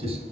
Just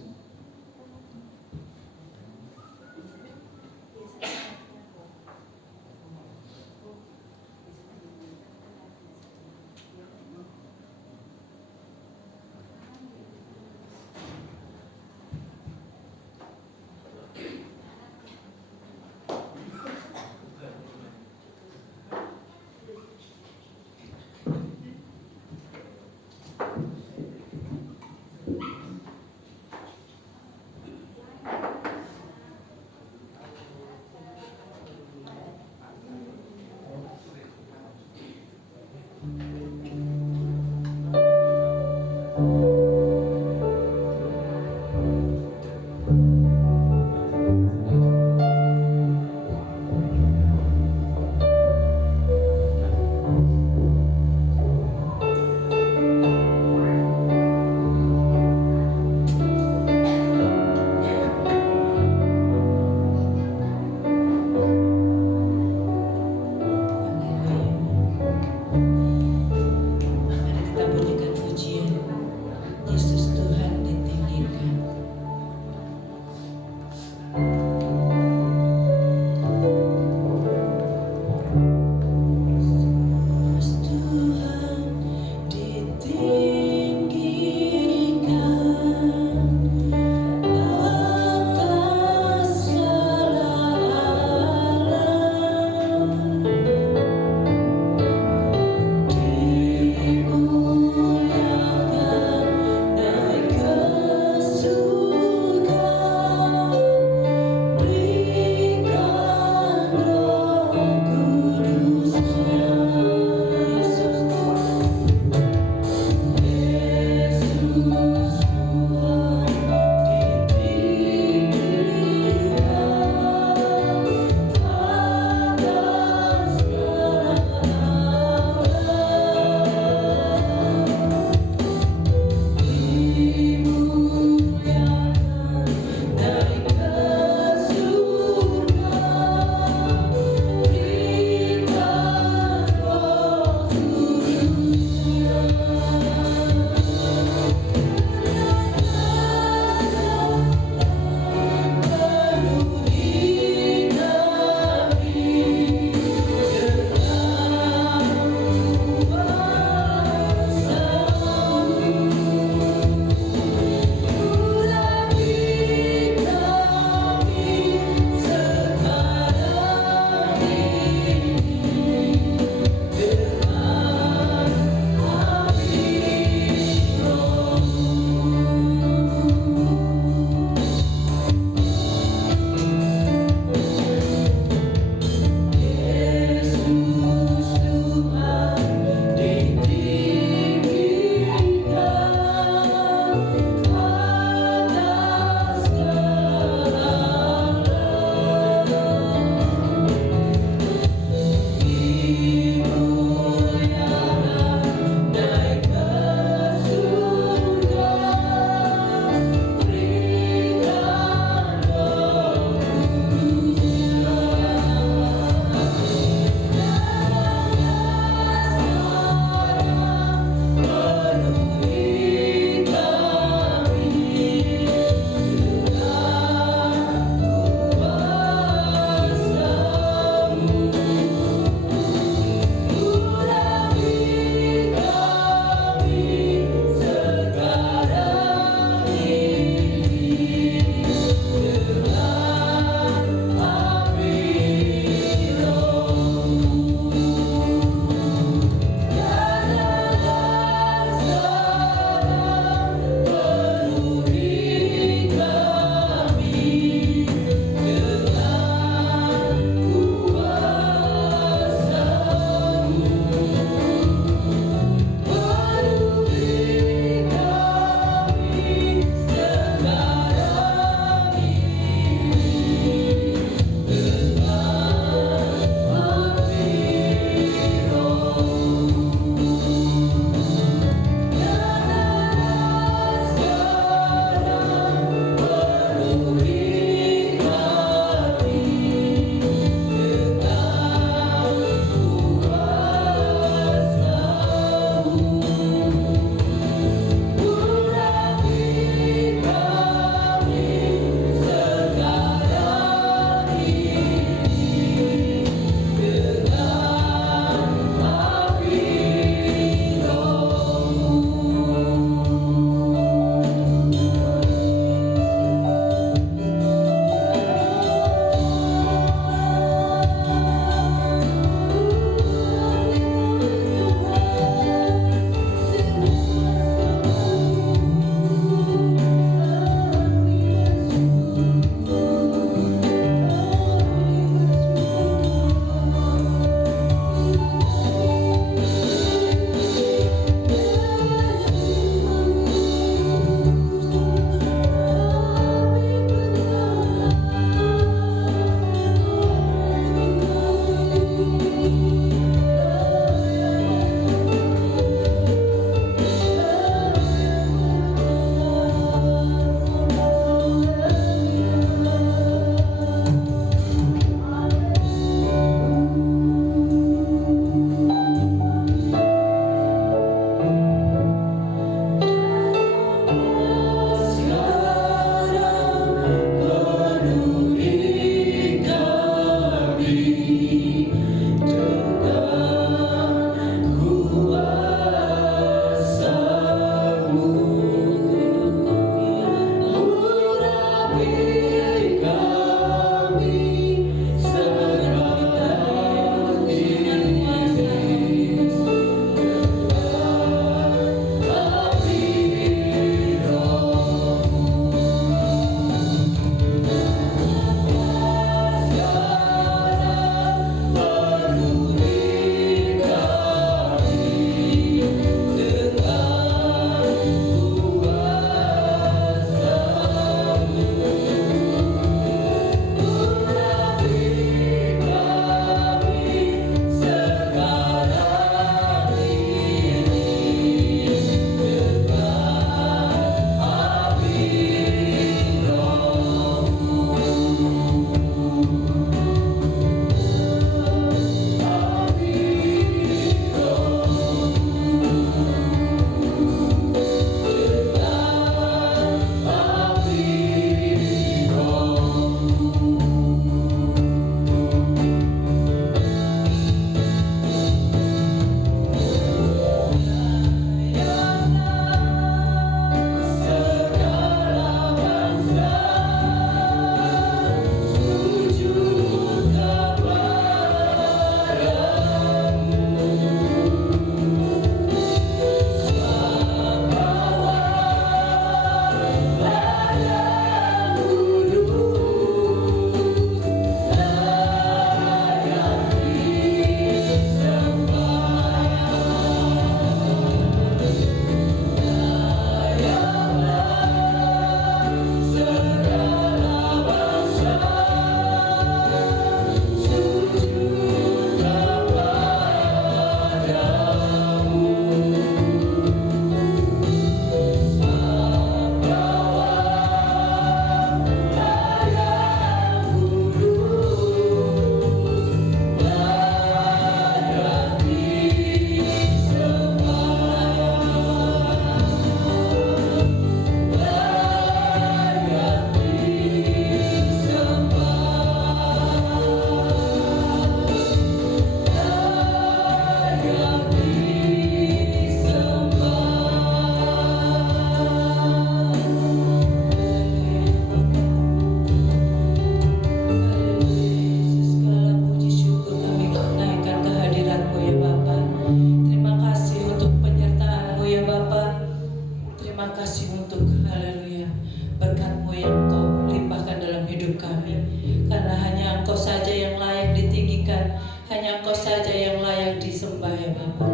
disembah ya Bapa.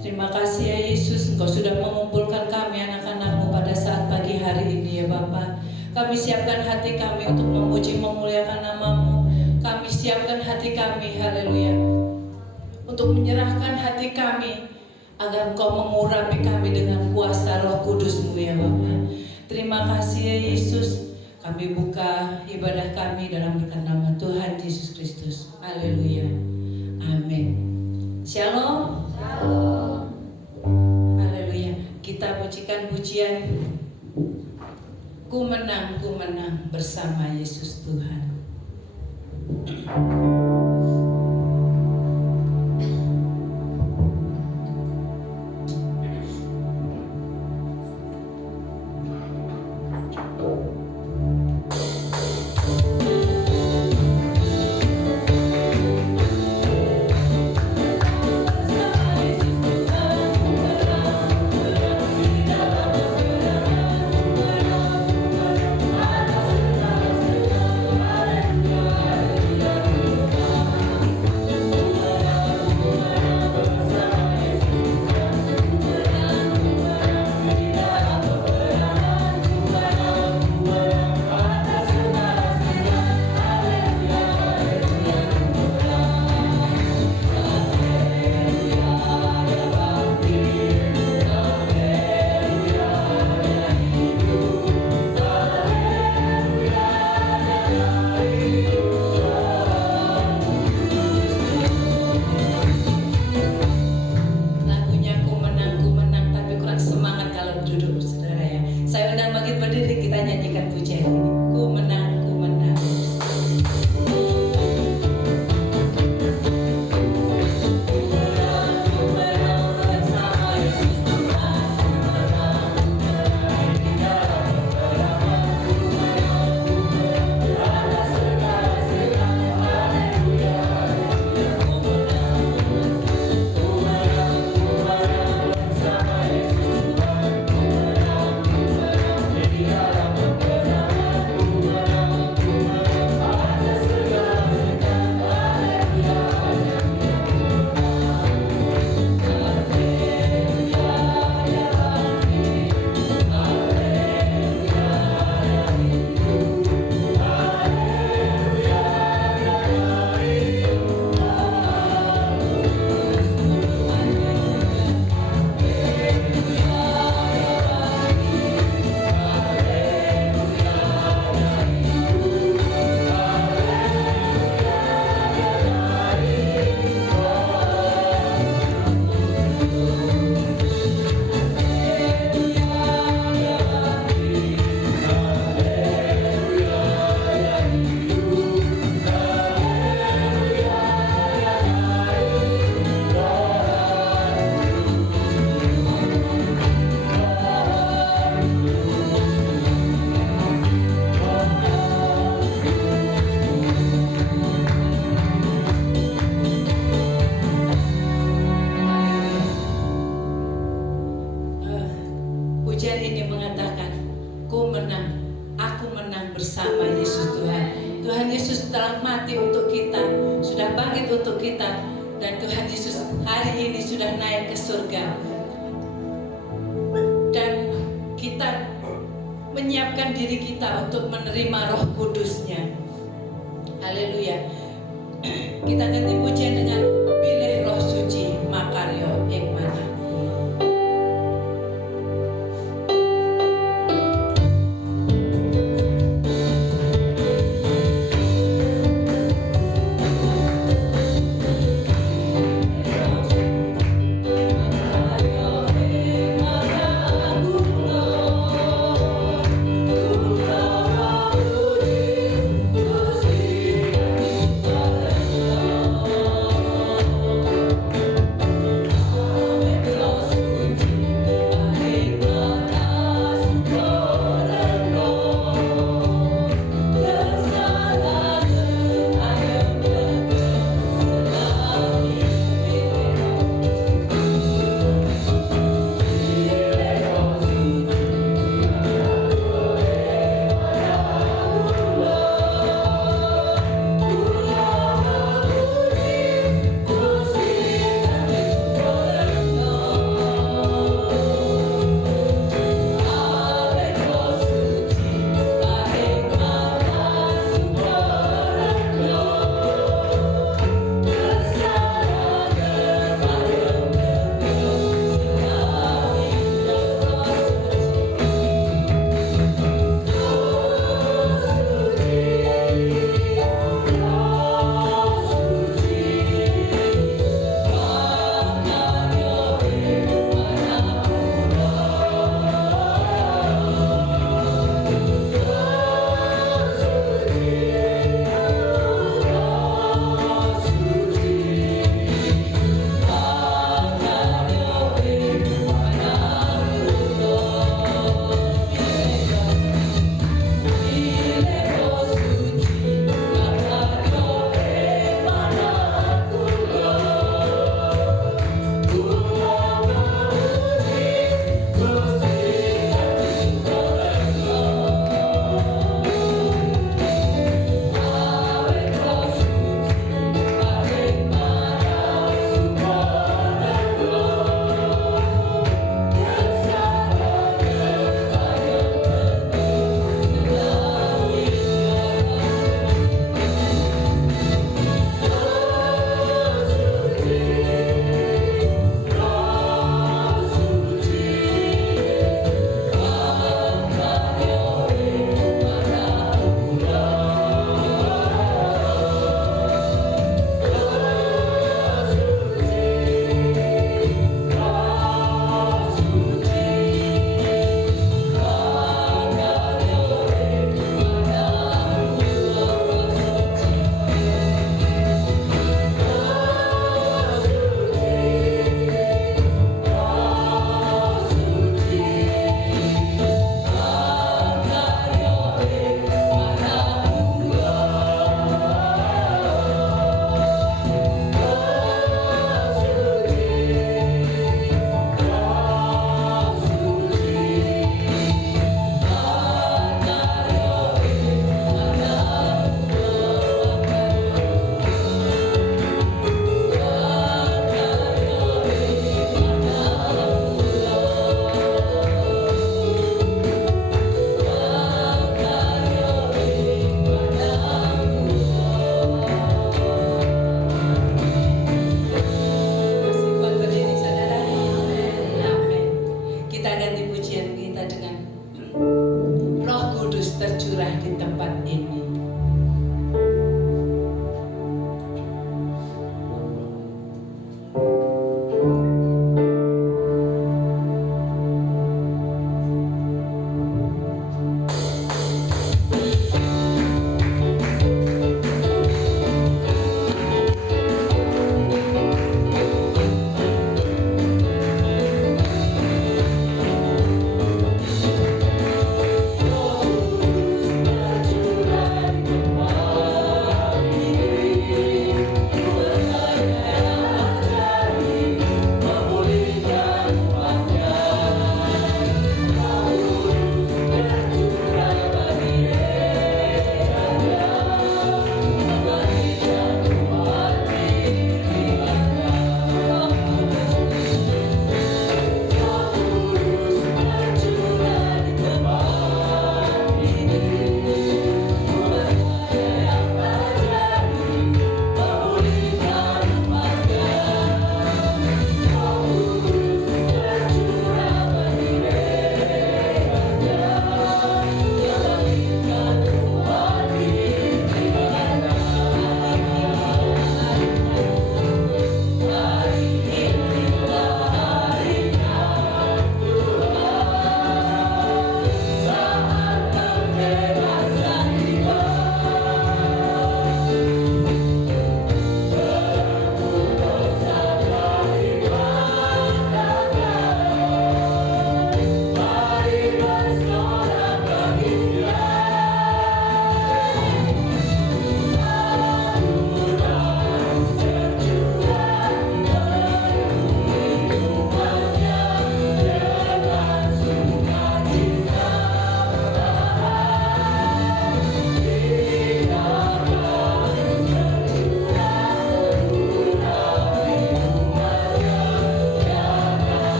Terima kasih ya Yesus, Engkau sudah mengumpulkan kami anak-anak-Mu pada saat pagi hari ini ya Bapa. Kami siapkan hati kami untuk memuji memuliakan nama-Mu. Kami siapkan hati kami, haleluya, untuk menyerahkan hati kami agar Engkau mengurapi kami dengan kuasa Roh Kudus-Mu ya Bapa. Terima kasih ya Yesus. Kami buka ibadah kami dalam berkat nama Tuhan Yesus Kristus. Haleluya. Amin. Shalom. Shalom. Haleluya. Kita pujikan pujian Ku menang bersama Yesus Tuhan.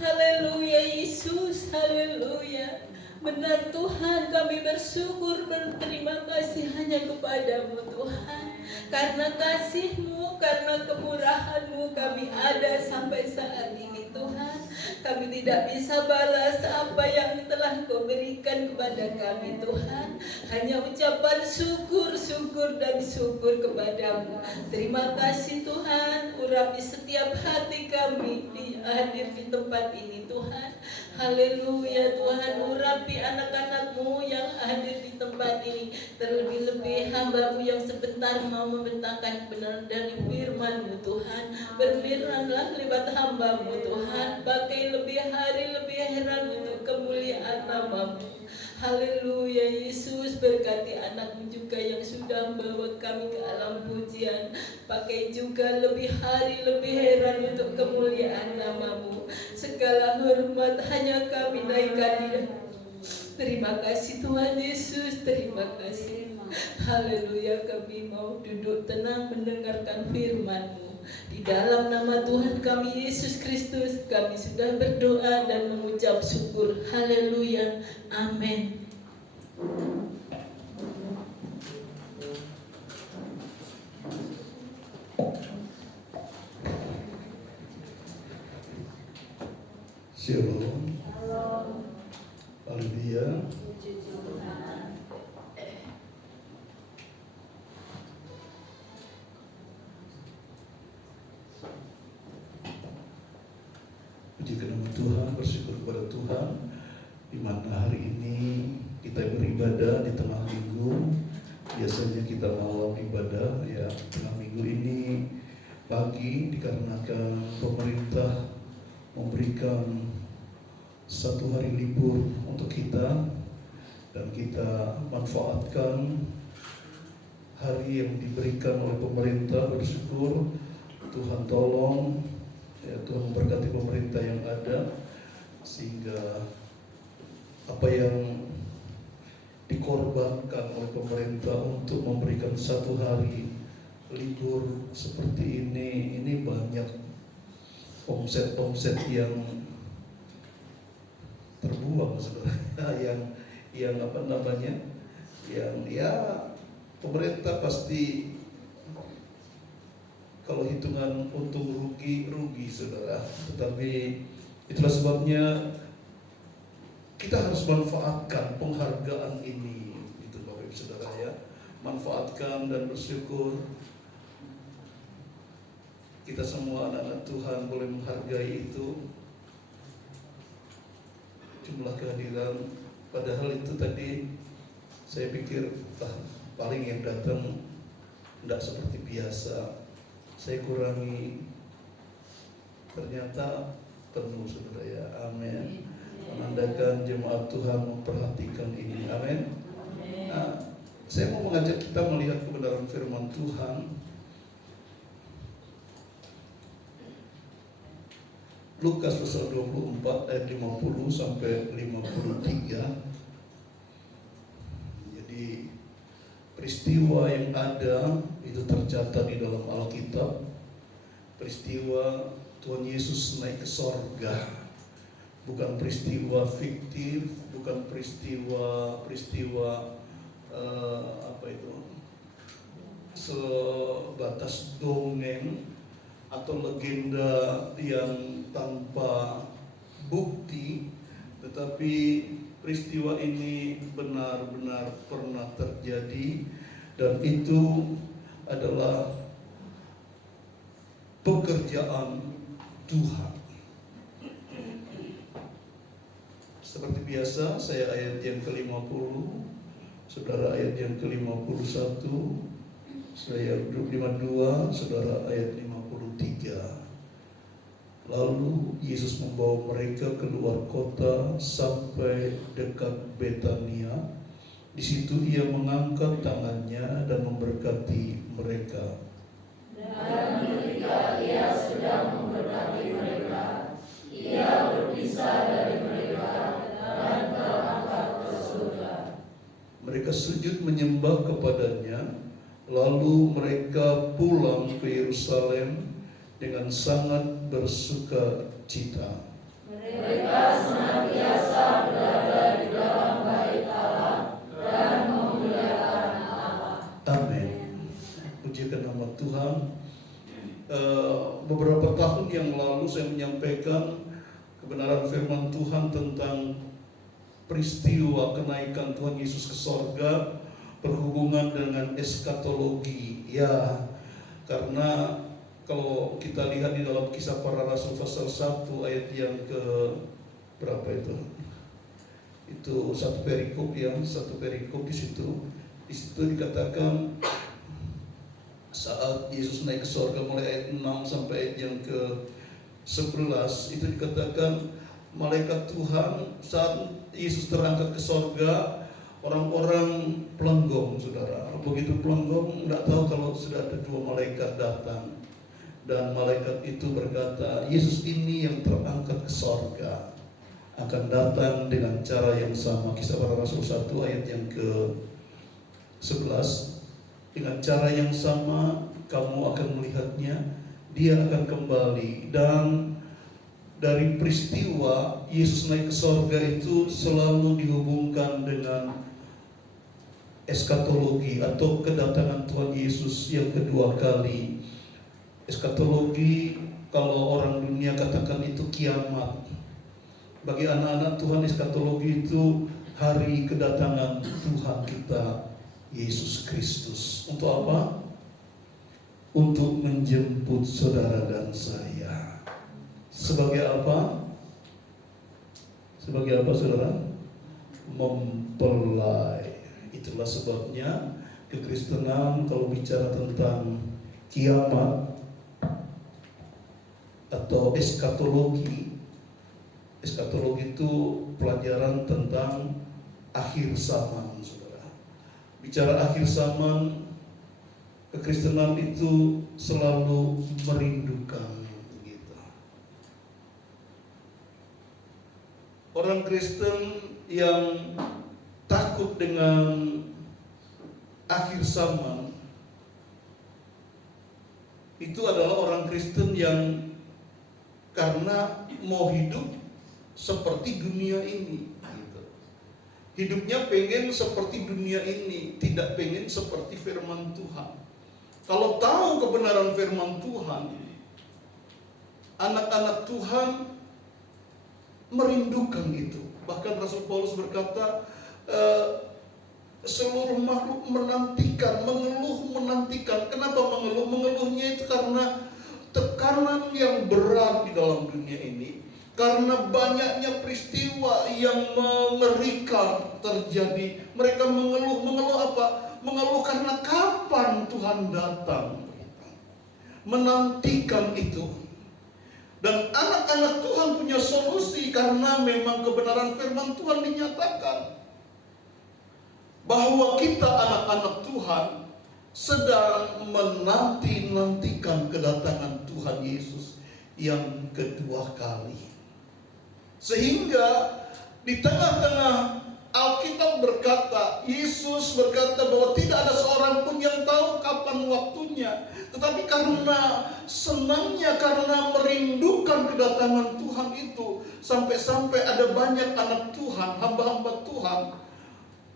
Haleluya Yesus, haleluya. Benar Tuhan, kami bersyukur berterima kasih hanya kepadamu Tuhan. Karena kasih-Mu, karena kemurahan-Mu kami ada sampai saat ini Tuhan. Kami tidak bisa balas apa yang telah Kau berikan kepada kami Tuhan. Hanya ucapan syukur, syukur dan syukur kepadamu. Terima kasih Tuhan, urapi setiap hati kami hadir di tempat ini Tuhan. Haleluya Tuhan, urapi anak-anak-Mu yang hadir di tempat ini. Terlebih-lebih hamba-Mu yang sebentar mau membentangkan kebenaran dari firman-Mu Tuhan. Berfirmanlah lewat hamba-Mu Tuhan. Pakai lebih hari, lebih heran untuk kemuliaan nama-Mu. Haleluya Yesus, berkati anak-Mu juga yang sudah membawa kami ke alam pujian. Pakai juga lebih hari, lebih heran untuk kemuliaan nama-Mu. Segala hormat hanya kami naikkan. Terima kasih Tuhan Yesus, terima kasih. Haleluya, kami mau duduk tenang mendengarkan firman-Mu. Di dalam nama Tuhan kami Yesus Kristus, kami sudah berdoa dan mengucap syukur. Haleluya, amin. Shalom. Haleluya. Puji nama Tuhan, bersyukur kepada Tuhan di mana hari ini kita beribadah di tengah minggu. Biasanya kita malam ibadah, ya tengah minggu ini pagi dikarenakan pemerintah memberikan satu hari libur untuk kita, dan kita manfaatkan hari yang diberikan oleh pemerintah. Bersyukur Tuhan, tolong ya Tuhan memberkati pemerintah yang ada, sehingga apa yang dikorbankan oleh pemerintah untuk memberikan satu hari libur seperti ini banyak omset yang terbuang sebenarnya, yang apa namanya, yang ya pemerintah pasti kalau hitungan untung rugi saudara. Tetapi itulah sebabnya kita harus manfaatkan penghargaan ini, itu Bapak Ibu Saudara ya. Manfaatkan dan bersyukur kita semua anak-anak Tuhan boleh menghargai itu. Jumlah kehadiran, padahal itu tadi saya pikir paling yang datang tidak seperti biasa. Saya kurangi, ternyata penuh saudara ya. Amin. Menandakan jemaat Tuhan memperhatikan ini. Amin. Nah, saya mau mengajak kita melihat kebenaran firman Tuhan. Lukas pasal 24 ayat 50 sampai 53. Jadi peristiwa yang ada itu tercatat di dalam Alkitab. Peristiwa Tuhan Yesus naik ke sorga, bukan peristiwa fiktif, bukan peristiwa apa itu, sebatas dongeng atau legenda yang tanpa bukti, tetapi peristiwa ini benar-benar pernah terjadi, dan itu adalah pekerjaan Tuhan. Seperti biasa, saya ayat yang ke-50, saudara ayat yang ke-51, saya 52, saudara ayat 53. Lalu Yesus membawa mereka keluar kota sampai dekat Betania. Di situ ia mengangkat tangannya dan memberkati mereka. Dan ketika ia sedang memberkati mereka, ia berpisah dari mereka dan terangkat ke surga. Mereka sujud menyembah kepadanya, lalu mereka pulang ke Yerusalem dengan sangat bersuka cita. Mereka senantiasa berada di dalam bait Allah dan memuliakan Allah. Amin. Pujikan nama Tuhan. Beberapa tahun yang lalu saya menyampaikan kebenaran firman Tuhan tentang peristiwa kenaikan Tuhan Yesus ke sorga berhubungan dengan eskatologi. Ya, karena kalau kita lihat di dalam Kisah Para Rasul pasal 1 ayat yang ke berapa itu? Itu satu perikop di situ. Di situ dikatakan saat Yesus naik ke sorga mulai ayat 6 sampai ayat yang ke 11 itu dikatakan malaikat Tuhan saat Yesus terangkat ke sorga, orang-orang pelenggong, saudara. Begitu pelenggong, tidak tahu kalau sudah ada dua malaikat datang. Dan malaikat itu berkata, Yesus ini yang terangkat ke sorga akan datang dengan cara yang sama. Kisah Para Rasul 1 ayat yang ke 11. Dengan cara yang sama kamu akan melihatnya, dia akan kembali. Dan dari peristiwa Yesus naik ke sorga itu selalu dihubungkan dengan eskatologi atau kedatangan Tuhan Yesus yang kedua kali. Eskatologi kalau orang dunia katakan itu kiamat. Bagi anak-anak Tuhan eskatologi itu hari kedatangan Tuhan kita Yesus Kristus. Untuk apa? Untuk menjemput saudara dan saya. Sebagai apa? Sebagai apa, saudara? Mempelai. Itulah sebabnya kekristenan kalau bicara tentang kiamat atau eskatologi. Eskatologi itu pelajaran tentang akhir zaman, saudara. Bicara akhir zaman, kekristenan itu selalu merindukan gitu. Orang Kristen yang takut dengan akhir zaman itu adalah orang Kristen yang karena mau hidup seperti dunia ini. Hidupnya pengen seperti dunia ini, tidak pengen seperti firman Tuhan. Kalau tahu kebenaran firman Tuhan, anak-anak Tuhan merindukan itu. Bahkan Rasul Paulus berkata, seluruh makhluk menantikan, mengeluh menantikan. Kenapa mengeluh? Mengeluhnya itu karena tekanan yang berat di dalam dunia ini. Karena banyaknya peristiwa yang mengerikan terjadi. Mereka mengeluh. Mengeluh apa? Mengeluh karena kapan Tuhan datang. Menantikan itu. Dan anak-anak Tuhan punya solusi karena memang kebenaran firman Tuhan dinyatakan. Bahwa kita anak-anak Tuhan sedang menanti-nantikan kedatangan Tuhan Yesus yang kedua kali. Sehingga di tengah-tengah Alkitab berkata, Yesus berkata bahwa tidak ada seorang pun yang tahu kapan waktunya. Tetapi karena senangnya, karena merindukan kedatangan Tuhan itu, sampai-sampai ada banyak anak Tuhan, hamba-hamba Tuhan,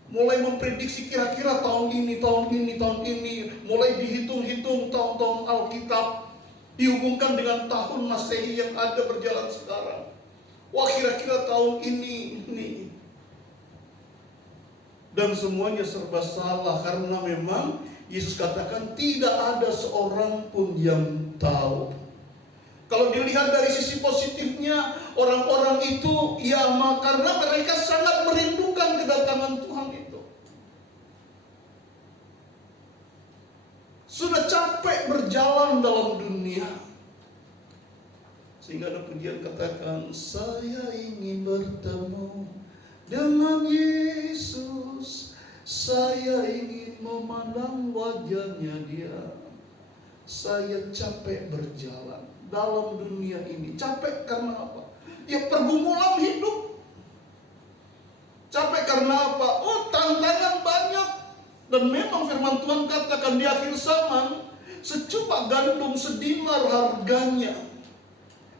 mulai memprediksi kira-kira tahun ini, mulai dihitung-hitung tahun-tahun Alkitab, dihubungkan dengan tahun Masehi yang ada berjalan sekarang. Wah, kira-kira tahun ini. Dan semuanya serba salah karena memang Yesus katakan tidak ada seorang pun yang tahu. Kalau dilihat dari sisi positifnya, orang-orang itu karena mereka sangat merindukan kedatangan Tuhan itu. Sudah capek berjalan dalam dunia. Sehingga ada pujian katakan, saya ingin bertemu dengan Yesus, saya ingin memandang wajahnya dia. Saya capek berjalan dalam dunia ini. Capek karena apa? Ya pergumulan hidup. Capek karena apa? Oh, tantangan banyak. Dan memang firman Tuhan katakan di akhir zaman, secupak gandum sedinar harganya.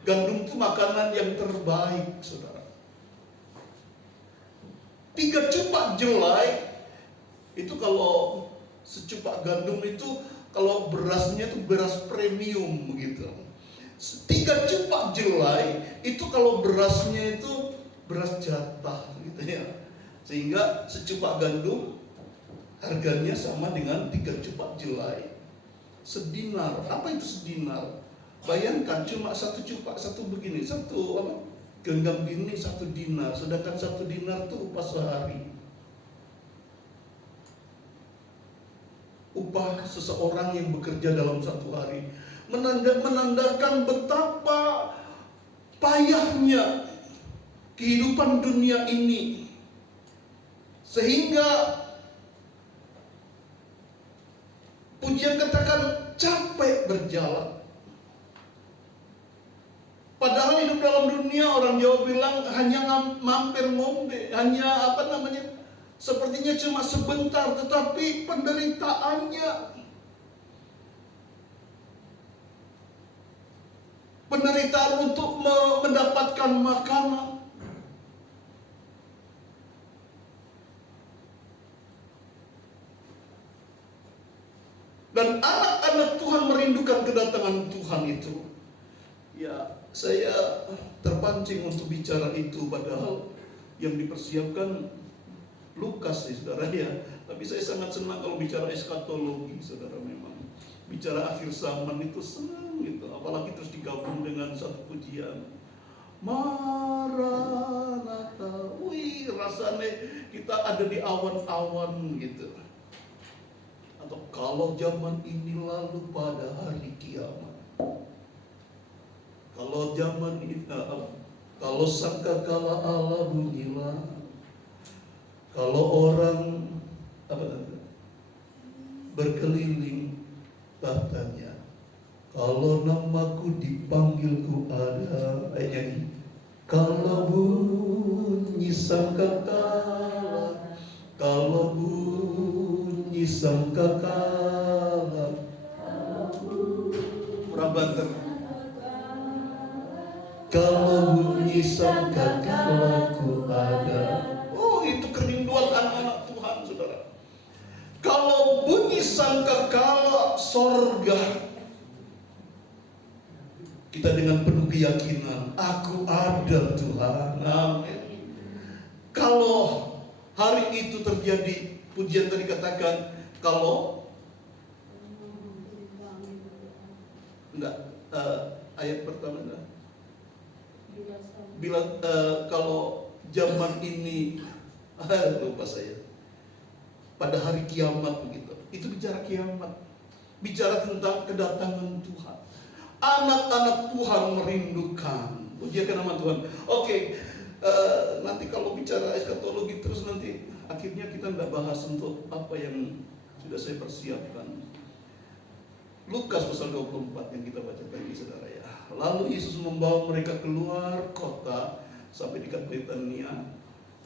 Gandum itu makanan yang terbaik, saudara. 3 cupak jelai itu, kalau secupak gandum itu, kalau berasnya itu beras premium begitu. 3 cupak jelai itu kalau berasnya itu beras jatah gitu ya. Sehingga secupak gandum harganya sama dengan 3 cupak jelai. Sedinar. Apa itu sedinar? Bayangkan cuma 1 cupak, satu begini, satu apa? Genggam gini 1 dinar, sedangkan 1 dinar itu upah sehari. Upah seseorang yang bekerja dalam 1 hari menandakan betapa payahnya kehidupan dunia ini, sehingga pujian katakan capek berjalan. Padahal hidup dalam dunia, orang Jawa bilang hanya mampir ngombe, hanya sepertinya cuma sebentar, tetapi penderitaannya, penderitaan untuk mendapatkan makanan. Dan anak-anak Tuhan merindukan kedatangan Tuhan itu. Ya, saya terpancing untuk bicara itu, padahal yang dipersiapkan Lukas sih, saudara ya. Tapi saya sangat senang kalau bicara eskatologi, saudara. Memang bicara akhir zaman itu senang gitu, apalagi terus digabung dengan satu pujian Maranatha. Wih, rasanya kita ada di awan-awan gitu. Atau kalau zaman ini lalu pada hari kiamat. Kalau zaman ini, kalau sangkakala Allah bunyilah, kalau orang berkeliling tahtanya, kalau namaku dipanggil ku ada, nyanyi. Kalau bunyi sangkakala, kalau bunyi sangkakala, kurang banter. Kalau bunyi sangkakala ku ada. Oh, itu kerinduan anak-anak Tuhan, saudara. Kalau bunyi sangkakala sorga, kita dengan penuh keyakinan, aku ada Tuhan. Amin. Kalau hari itu terjadi, pujian tadi katakan, kalau ayat pertama enggak? Bila kalau zaman ini lupa saya, pada hari kiamat begitu, itu bicara kiamat, bicara tentang kedatangan Tuhan. Anak-anak Tuhan merindukan, pujiakan nama Tuhan. Oke, nanti kalau bicara eskatologi terus nanti akhirnya kita nggak bahas untuk apa yang sudah saya persiapkan. Lukas pasal 24 yang kita baca tadi, saudara ya. Lalu Yesus membawa mereka keluar kota sampai dekat Betania.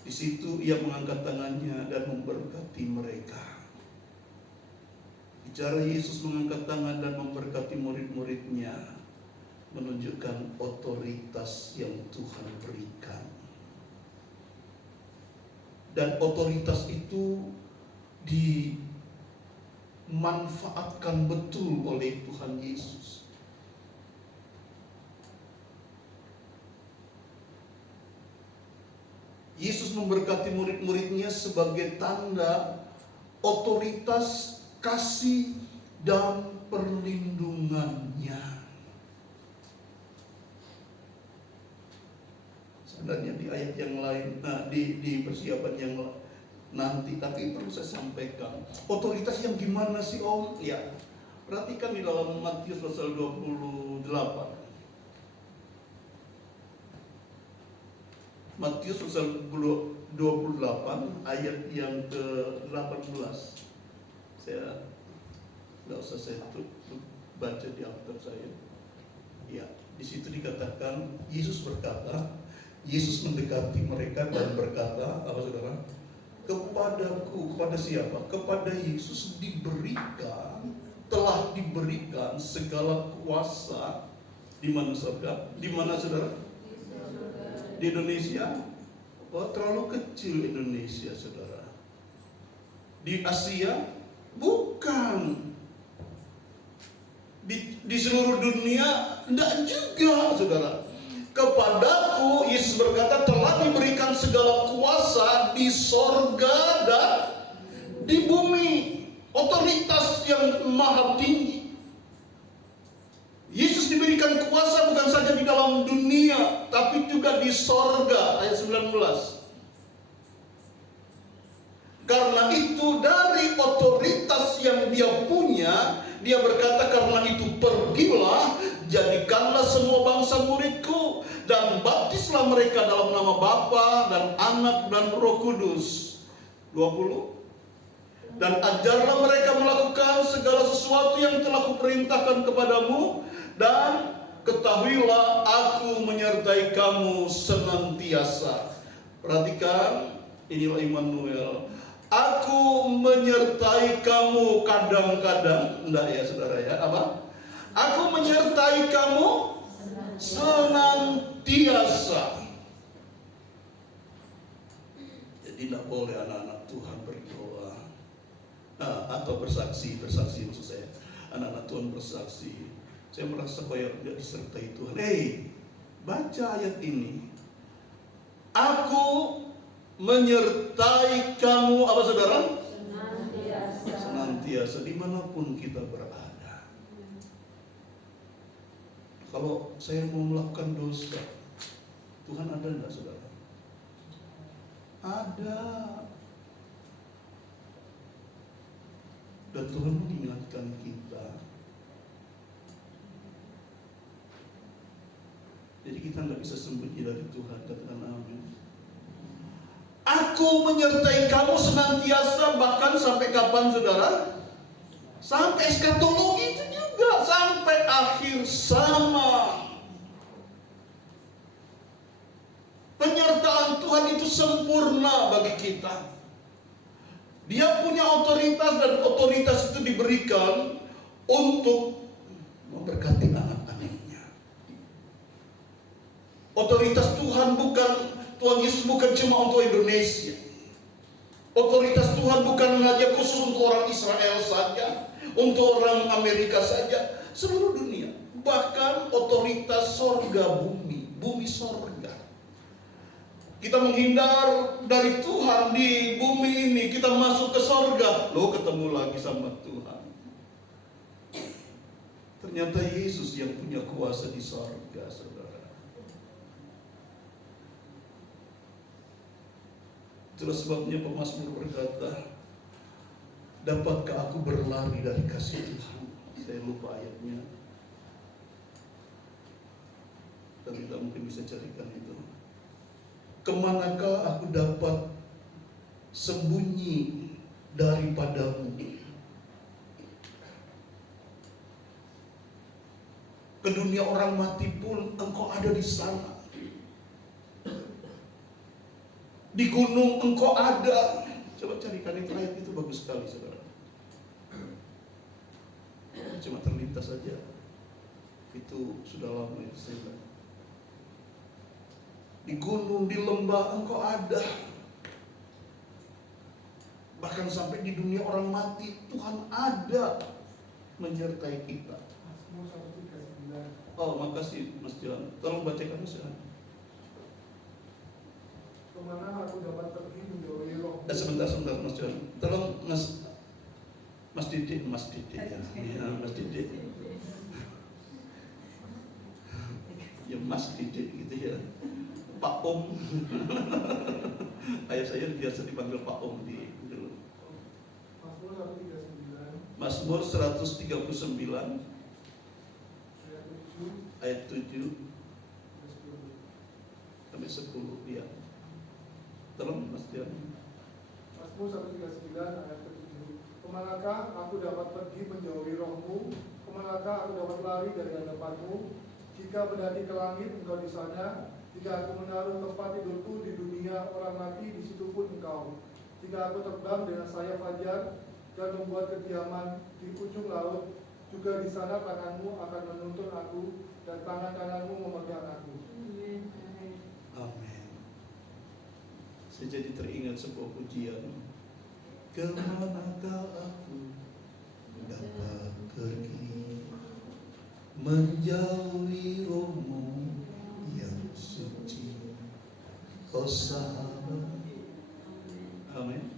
Di situ ia mengangkat tangannya dan memberkati mereka. Bicara Yesus mengangkat tangan dan memberkati murid-muridnya, menunjukkan otoritas yang Tuhan berikan. Dan otoritas itu dimanfaatkan betul oleh Tuhan Yesus. Yesus memberkati murid-muridnya sebagai tanda otoritas, kasih, dan perlindungannya. Sebenarnya di ayat yang lain, di persiapan yang nanti, tapi perlu saya sampaikan. Otoritas yang gimana sih Om? Ya, perhatikan di dalam Matius pasal 28. Matius pasal 28 ayat yang ke-18. Saya nggak usah saya baca di Alkitab saya. Ya, di situ dikatakan Yesus berkata, Yesus mendekati mereka dan berkata, apa saudara? Kepadaku, kepada siapa? Kepada Yesus telah diberikan segala kuasa Di mana surga? Di mana saudara? Di Indonesia? Oh, terlalu kecil Indonesia, saudara. Di Asia? Bukan. Di seluruh dunia? Enggak juga, saudara. Kepadaku, Yesus berkata, telah diberikan segala kuasa di sorga dan di bumi. Otoritas yang maha tinggi. Yesus diberikan kuasa bukan saja di dalam dunia, tapi juga di sorga. Ayat 19. Karena itu dari otoritas yang dia punya, dia berkata, karena itu pergilah, jadikanlah semua bangsa muridku, dan baptislah mereka dalam nama Bapa dan Anak dan Roh Kudus. 20. Dan ajarlah mereka melakukan segala sesuatu yang telah kuperintahkan kepadamu, dan ketahuilah aku menyertai kamu senantiasa. Perhatikan, inilah Immanuel. Aku menyertai kamu kadang-kadang. Enggak ya saudara ya, apa? Aku menyertai kamu senantiasa. Jadi tidak boleh anak-anak Tuhan berdoa atau bersaksi maksud saya. Anak-anak Tuhan bersaksi, saya merasa kayak tidak disertai Tuhan. Baca ayat ini. Aku menyertai kamu, apa saudara? Senantiasa dimanapun kita berada. Kalau saya mau melakukan dosa, Tuhan ada enggak saudara? Ada. Dan Tuhan mengingatkan kita. Jadi kita nggak bisa sembunyi dari Tuhan. Katakan amin. Aku menyertai kamu senantiasa, bahkan sampai kapan saudara? Sampai eskatologi itu juga, sampai akhir zaman. Penyertaan Tuhan itu sempurna bagi kita. Dia punya otoritas, dan otoritas itu diberikan untuk memberkati anak-anaknya. Otoritas Tuhan Yesus bukan cuma untuk Indonesia. Otoritas Tuhan bukan hanya khusus untuk orang Israel saja, untuk orang Amerika saja, seluruh dunia. Bahkan otoritas sorga bumi sorga. Kita menghindar dari Tuhan di bumi ini, kita masuk ke sorga, lo ketemu lagi sama Tuhan. Ternyata Yesus yang punya kuasa di sorga, saudara. Itulah sebabnya pemazmur berkata, dapatkah aku berlari dari kasih Tuhan? Saya lupa ayatnya, tapi tidak mungkin bisa carikan itu. Kemanakah aku dapat sembunyi daripadamu? Ke dunia orang mati pun engkau ada di sana. Di gunung engkau ada. Coba carikan itu, ayat itu bagus sekali saudara. Cuma terlintas saja. Itu sudah lama itu saya bilang. Di gunung, di lembah engkau ada. Bahkan sampai di dunia orang mati Tuhan ada menyertai kita. Oh, makasih Mas Johan. Tolong bacakan Mas Johan. Kemana aku dapat pergi menjauhi roh? Sebentar Mas Johan. Tolong Mas Didik ya. Mas Didik. Ya Mas Didik gitu ya. Pak Om. Ayah saya biasa dipanggil Pak Om di dulu. Mazmur 139 ayat 7 sampai 10 ya. Tolong Mas Dian. Mazmur 139 ayat 7. Kemanakah aku dapat pergi menjauhi rohmu? Kemanakah aku dapat lari dari hadapanmu? Jika mendaki ke langit, engkau di sana. Jika aku menaruh tempat tidurku di dunia orang mati, di situ pun engkau. Jika aku terbang dengan sayap fajar dan membuat kediaman di ujung laut, juga di sana tanganmu akan menuntun aku, dan tangan kananmu memegang aku. Amin. Saya jadi teringat sebuah pujian. Kemanakah aku dapat pergi menjauhi rohmu yang suci, oh sahabat. Amin.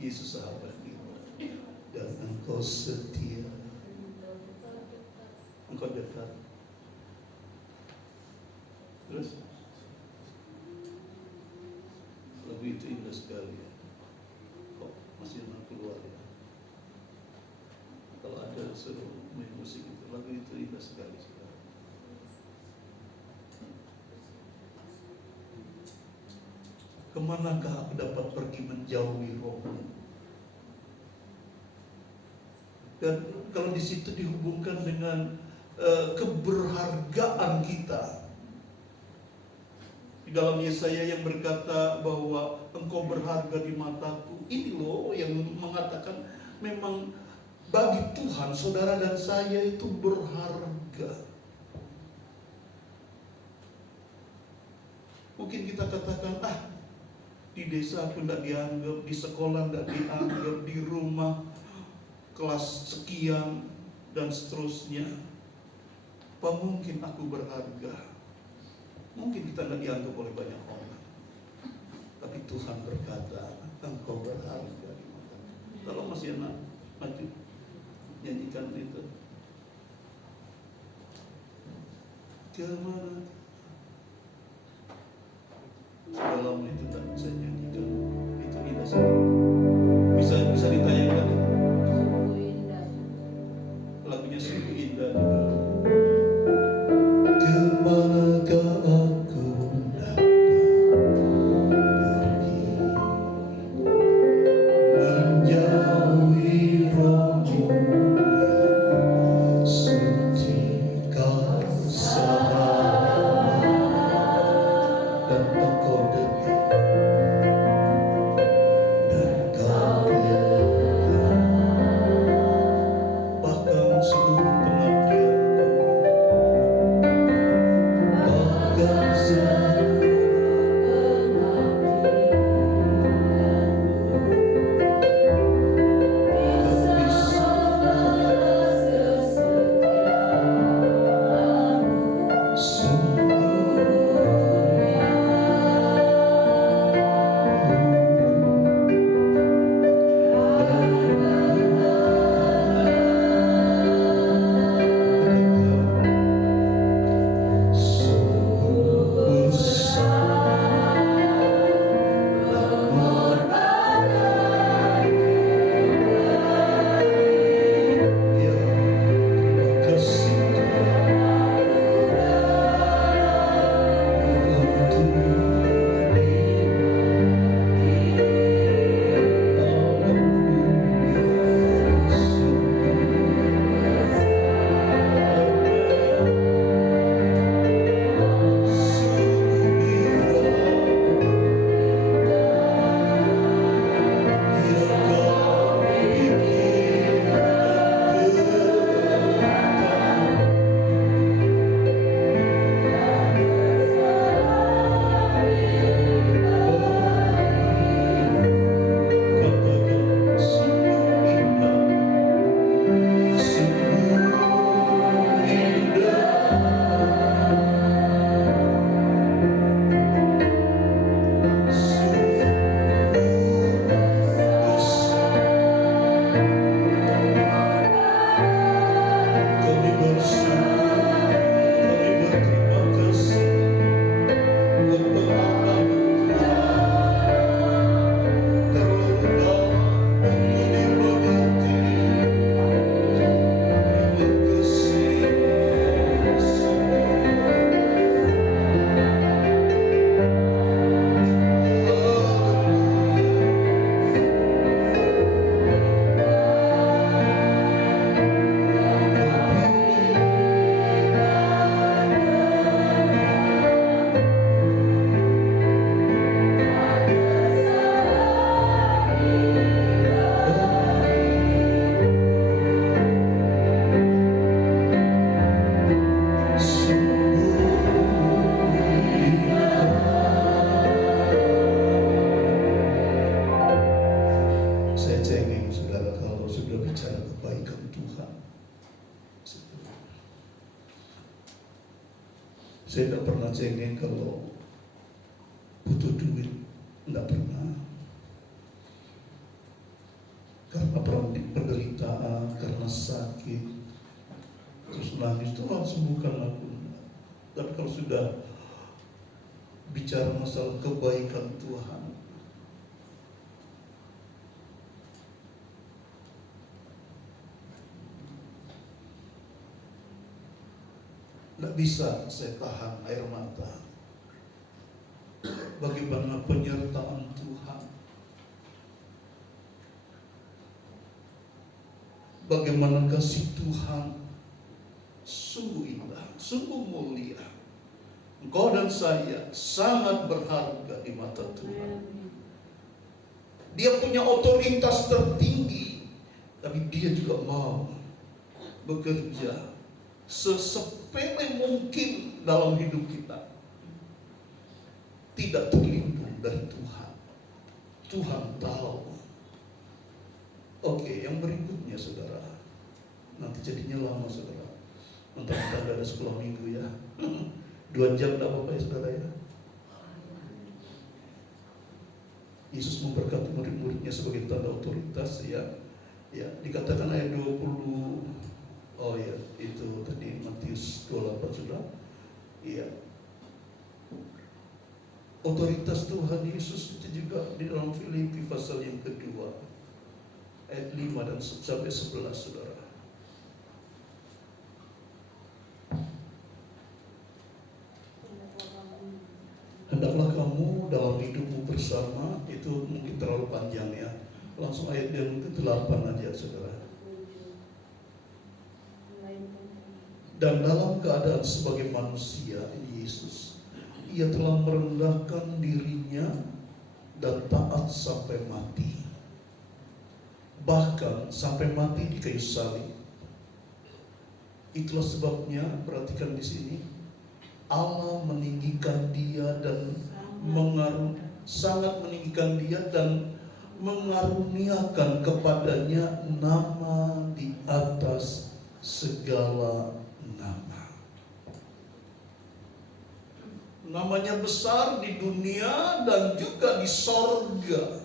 Yesus sahabat kita dan engkau setia, engkau dekat. Terus lagu itu indah sekali ya. Kok masih nak keluar ya? Kalau ada suruh main musik itu, lagu itu indah sekali. Kemanakah aku dapat pergi menjauhi rohmu? Dan kalau di situ dihubungkan dengan keberhargaan kita. Di dalam Yesaya yang berkata bahwa engkau berharga di mataku. Ini loh yang mengatakan memang bagi Tuhan saudara dan saya itu berharga. Mungkin kita katakan, di desa aku tidak dianggap, di sekolah tidak dianggap, di rumah kelas sekian dan seterusnya. Apa mungkin aku berharga? Mungkin kita tidak dianggap oleh banyak orang, tapi Tuhan berkata, engkau berharga di mataku. Kalau masih anak maju nyanyikan itu. Kemana? Sudah lama itu tak bisa nyanyikan. Itu indah sekali. Bisa ditayangkan. Lagunya sungguh indah juga. Kemanakah aku dapat pergi menjauhi rohmu yang suci, kau sahabat dan engkau dekat, dan kau dekat, bahkan seluruh pengabdianku, bahkan seluruh sungguh Saya tidak pernah cengeng kalau butuh duit, tidak pernah. Karena penderitaan, karena sakit, terus nangis, Tuhan sembuhkan aku. Tapi kalau sudah bicara masalah kebaikan Tuhan, tidak bisa saya tahan air mata. Bagaimana penyertaan Tuhan, bagaimana kasih Tuhan, sungguh indah, sungguh mulia. Engkau dan saya sangat berharga di mata Tuhan. Dia punya otoritas tertinggi, tapi dia juga mau bekerja sesepele mungkin dalam hidup kita. Tidak terlindung dari Tuhan. Tuhan tahu. Oke, yang berikutnya saudara. Nanti jadinya lama saudara. Mentang-mentang ada sekolah minggu ya. 2 jam tidak apa-apa ya saudara ya. Yesus memberkati murid-muridnya sebagai tanda otoritas ya. Ya, dikatakan ayat 20. Oh ya, itu tadi Matius 28 sudah. Iya. Otoritas Tuhan Yesus itu juga di dalam Filipi pasal yang kedua ayat 5 dan sampai 11 saudara. Hendaklah kamu dalam hidupmu bersama, itu mungkin terlalu panjang ya. Langsung ayat yang ke-8 aja saudara. Dan dalam keadaan sebagai manusia ini Yesus, ia telah merendahkan dirinya dan taat sampai mati. Bahkan sampai mati di kayu salib. Itulah sebabnya, perhatikan di sini, Allah meninggikan dia dan sangat meninggikan dia dan mengaruniakan kepadanya nama di atas segala nama. Namanya besar di dunia dan juga di sorga.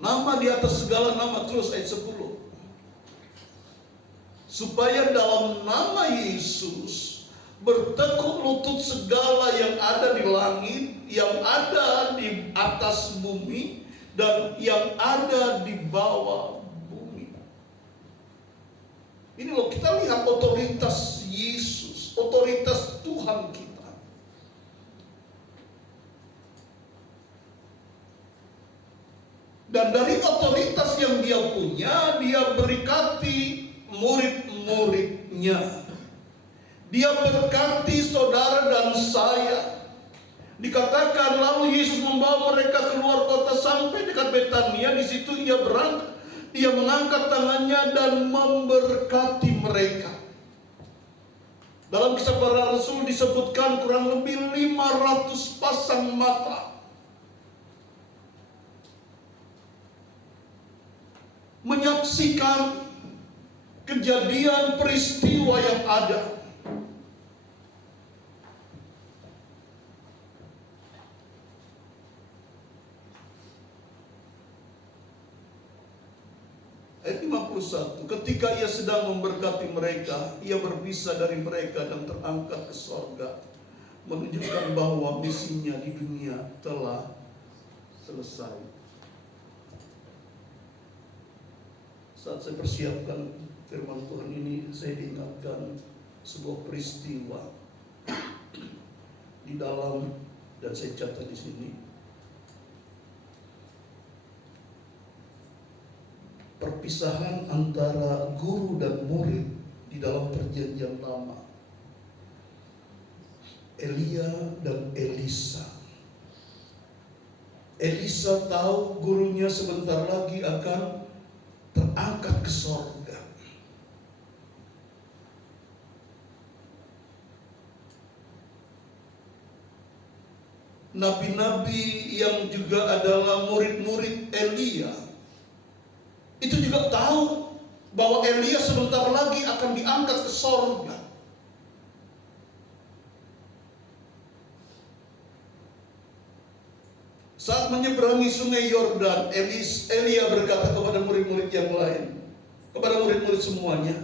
Nama di atas segala nama, terus ayat 10. Supaya dalam nama Yesus bertekuk lutut segala yang ada di langit, yang ada di atas bumi, dan yang ada di bawah bumi. Ini loh, kita lihat otoritas Yesus, otoritas Tuhan kita. Dan dari otoritas yang dia punya, dia berkati murid-muridnya. Dia berkati saudara dan saya. Dikatakan lalu Yesus membawa mereka keluar kota sampai dekat Betania. Di situ ia berangkat, dia mengangkat tangannya dan memberkati mereka. Dalam Kisah Para Rasul disebutkan kurang lebih 500 pasang mata menyaksikan kejadian peristiwa yang ada. Ayat 51, ketika ia sedang memberkati mereka, ia berpisah dari mereka dan terangkat ke sorga, menunjukkan bahwa misinya di dunia telah selesai. Saat saya persiapkan firman Tuhan ini, saya diingatkan sebuah peristiwa di dalam, dan saya catat di sini. Perpisahan antara guru dan murid di dalam perjanjian lama. Elia dan Elisa. Elisa tahu gurunya sebentar lagi akan terangkat ke sorga. Nabi-nabi yang juga adalah murid-murid Elia itu juga tahu bahwa Elia sebentar lagi akan diangkat ke sorga. Saat menyeberangi sungai Yordan, Elia berkata kepada murid-murid yang lain, kepada murid-murid semuanya,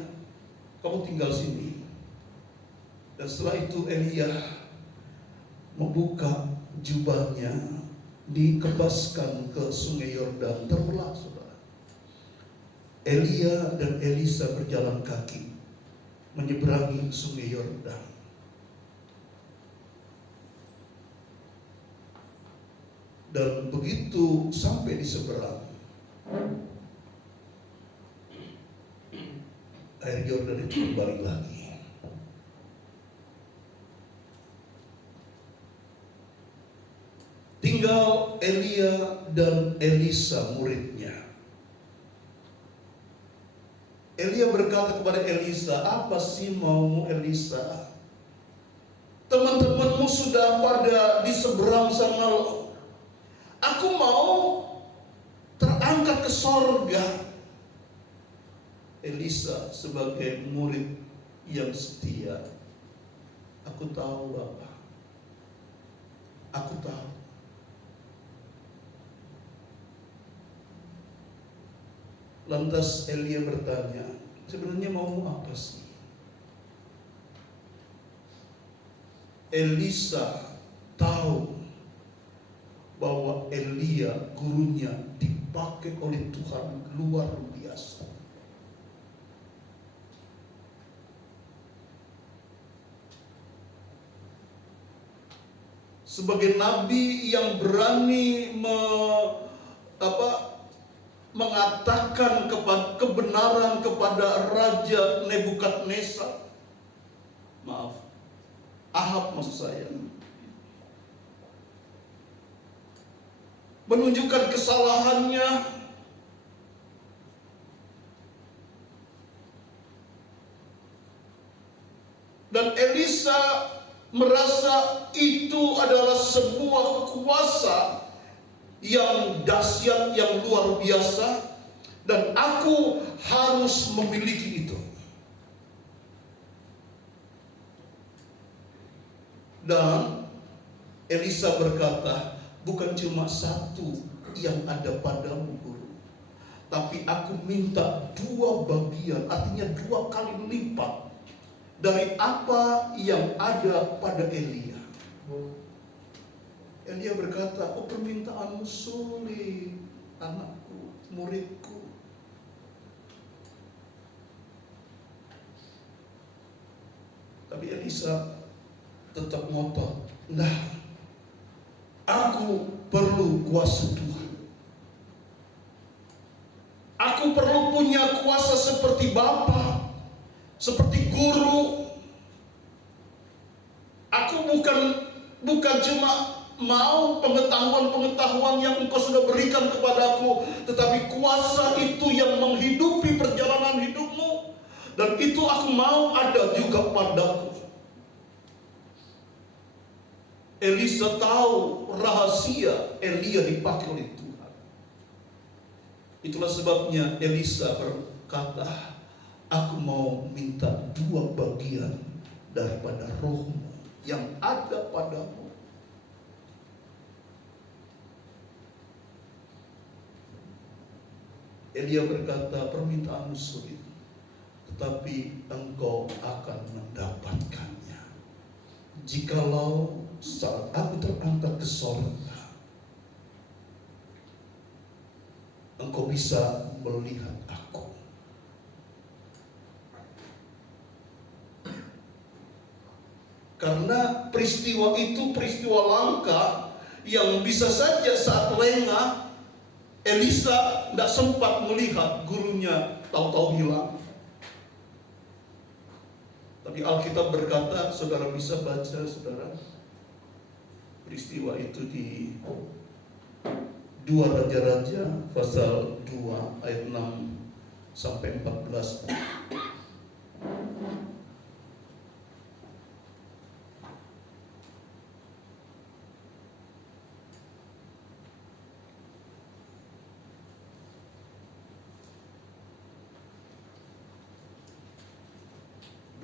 kamu tinggal sini. Dan setelah itu Elia membuka jubahnya, dikepaskan ke sungai Yordan. Terulah saudara, Elia dan Elisa berjalan kaki menyeberangi sungai Yordan. Dan begitu sampai di seberang, air Yordan itu kembali lagi. Tinggal Elia dan Elisa muridnya. Elia berkata kepada Elisa, apa sih maumu Elisa? Teman-temanmu sudah pada di seberang sana loh. Aku mau terangkat ke sorga. Elisa sebagai murid yang setia, aku tahu Bapak, aku tahu. Lantas Elia bertanya, sebenarnya maumu apa sih? Elisa tahu bahwa Elia gurunya dipakai oleh Tuhan luar biasa. Sebagai nabi yang berani mengatakan kebenaran kepada Raja Nebukadnezar, Ahab maksud saya, menunjukkan kesalahannya, dan Elisa merasa itu adalah sebuah kuasa yang dahsyat, yang luar biasa, dan aku harus memiliki itu. Dan Elisa berkata, bukan cuma satu yang ada padamu guru, tapi aku minta 2 bagian, artinya 2 kali lipat dari apa yang ada pada Elia. Elia berkata, oh permintaanmu sulit anakku, muridku. Tapi Elisa tetap ngotot, nah, aku perlu kuasa Tuhan. Aku perlu punya kuasa seperti Bapa, seperti guru. Aku bukan cuma mau pengetahuan yang Engkau sudah berikan kepadaku, tetapi kuasa itu yang menghidupi perjalanan hidupmu. Dan itu aku mau ada juga padaku. Elisa tahu rahasia Elia dipakai oleh Tuhan. Itulah sebabnya Elisa berkata, aku mau minta 2 bagian daripada rohmu yang ada padamu. Elia berkata, permintaanmu sulit, tetapi engkau akan mendapatkannya jikalau saat aku terangkat ke sorga, engkau bisa melihat aku. Karena peristiwa itu peristiwa langka yang bisa saja saat lengah Elisa tidak sempat melihat gurunya, tahu-tahu hilang. Tapi Alkitab berkata, saudara bisa baca, saudara, peristiwa itu di 2 Raja-Raja pasal 2 ayat 6 sampai 14.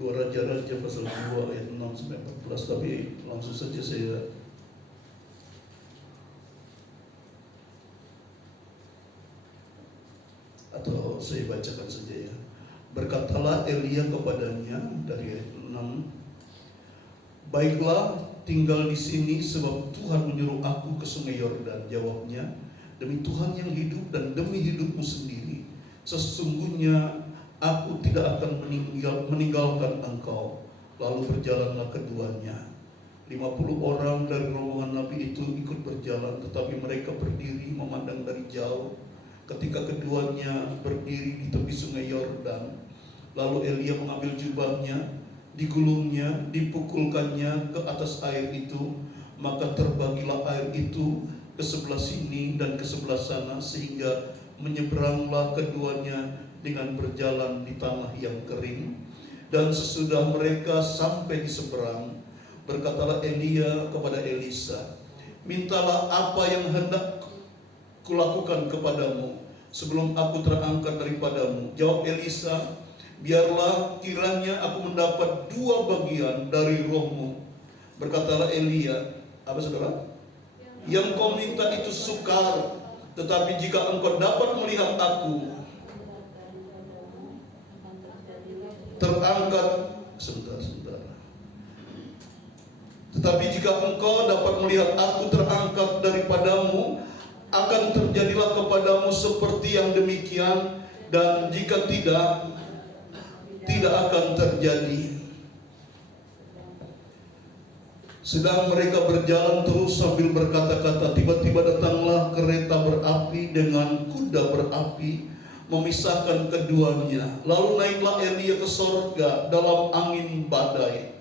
2 Raja-Raja pasal 2 ayat 6 sampai 14, tapi langsung saja saya bacakan saja ya. Berkatalah Elia kepadanya dari ayat 6, "Baiklah, tinggal di sini sebab Tuhan menyuruh aku ke sungai Yordan." Jawabnya, "Demi Tuhan yang hidup dan demi hidupmu sendiri, sesungguhnya aku tidak akan meninggalkan engkau." Lalu berjalanlah keduanya. 50 orang dari rombongan Nabi itu ikut berjalan, tetapi mereka berdiri memandang dari jauh ketika keduanya berdiri di tepi sungai Yordan. Lalu Elia mengambil jubahnya, digulungnya, dipukulkannya ke atas air itu, maka terbagilah air itu ke sebelah sini dan ke sebelah sana, sehingga menyeberanglah keduanya dengan berjalan di tanah yang kering. Dan sesudah mereka sampai di seberang, berkatalah Elia kepada Elisa, "Mintalah apa yang hendak kulakukan kepadamu sebelum aku terangkat daripadamu." Jawab Elisa, "Biarlah kiranya aku mendapat 2 bagian dari rohmu." Berkatalah Elia, apa saudara? "Yang kau minta itu sukar, tetapi jika engkau dapat melihat aku terangkat," sebentar. "Tetapi jika engkau dapat melihat aku terangkat daripadamu, akan terjadilah kepadamu seperti yang demikian, dan jika tidak akan terjadi." Sedang mereka berjalan terus sambil berkata-kata, tiba-tiba datanglah kereta berapi dengan kuda berapi memisahkan keduanya. Lalu naiklah Elia ke sorga dalam angin badai.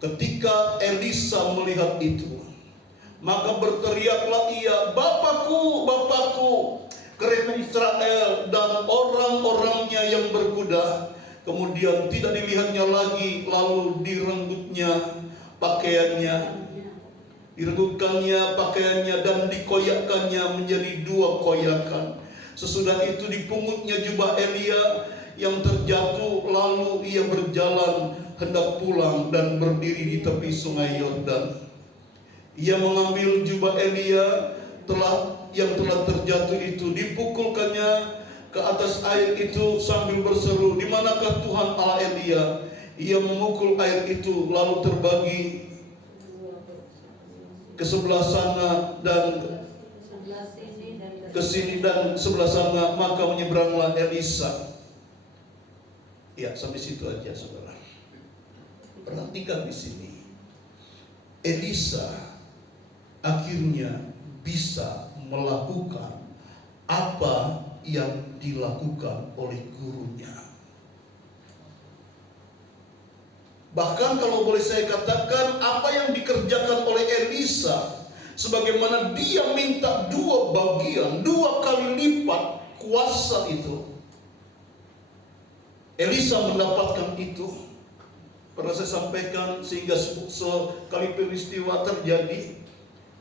Ketika Elisa melihat itu, maka berteriaklah ia, "Bapakku, Bapakku, kereta Israel dan orang-orangnya yang berkuda." Kemudian tidak dilihatnya lagi, lalu direnggutkannya pakaiannya dan dikoyakkannya menjadi 2 koyakan. Sesudah itu dipungutnya jubah Elia yang terjatuh, lalu ia berjalan hendak pulang dan berdiri di tepi sungai Yordan. Ia mengambil jubah Elia yang telah terjatuh itu, dipukulkannya ke atas air itu sambil berseru, "Di manakah Tuhan Allah Elia?" Ia memukul air itu, lalu terbagi ke sebelah sana dan ke sini dan sebelah sana, maka menyeberanglah Elisa. Ya, sampai situ aja saudara. Perhatikan di sini. Elisa akhirnya bisa melakukan apa yang dilakukan oleh gurunya. Bahkan kalau boleh saya katakan, apa yang dikerjakan oleh Elisa, sebagaimana dia minta 2 bagian, 2 kali lipat kuasa itu, Elisa mendapatkan itu. Pernah saya sampaikan, sehingga sekali peristiwa terjadi,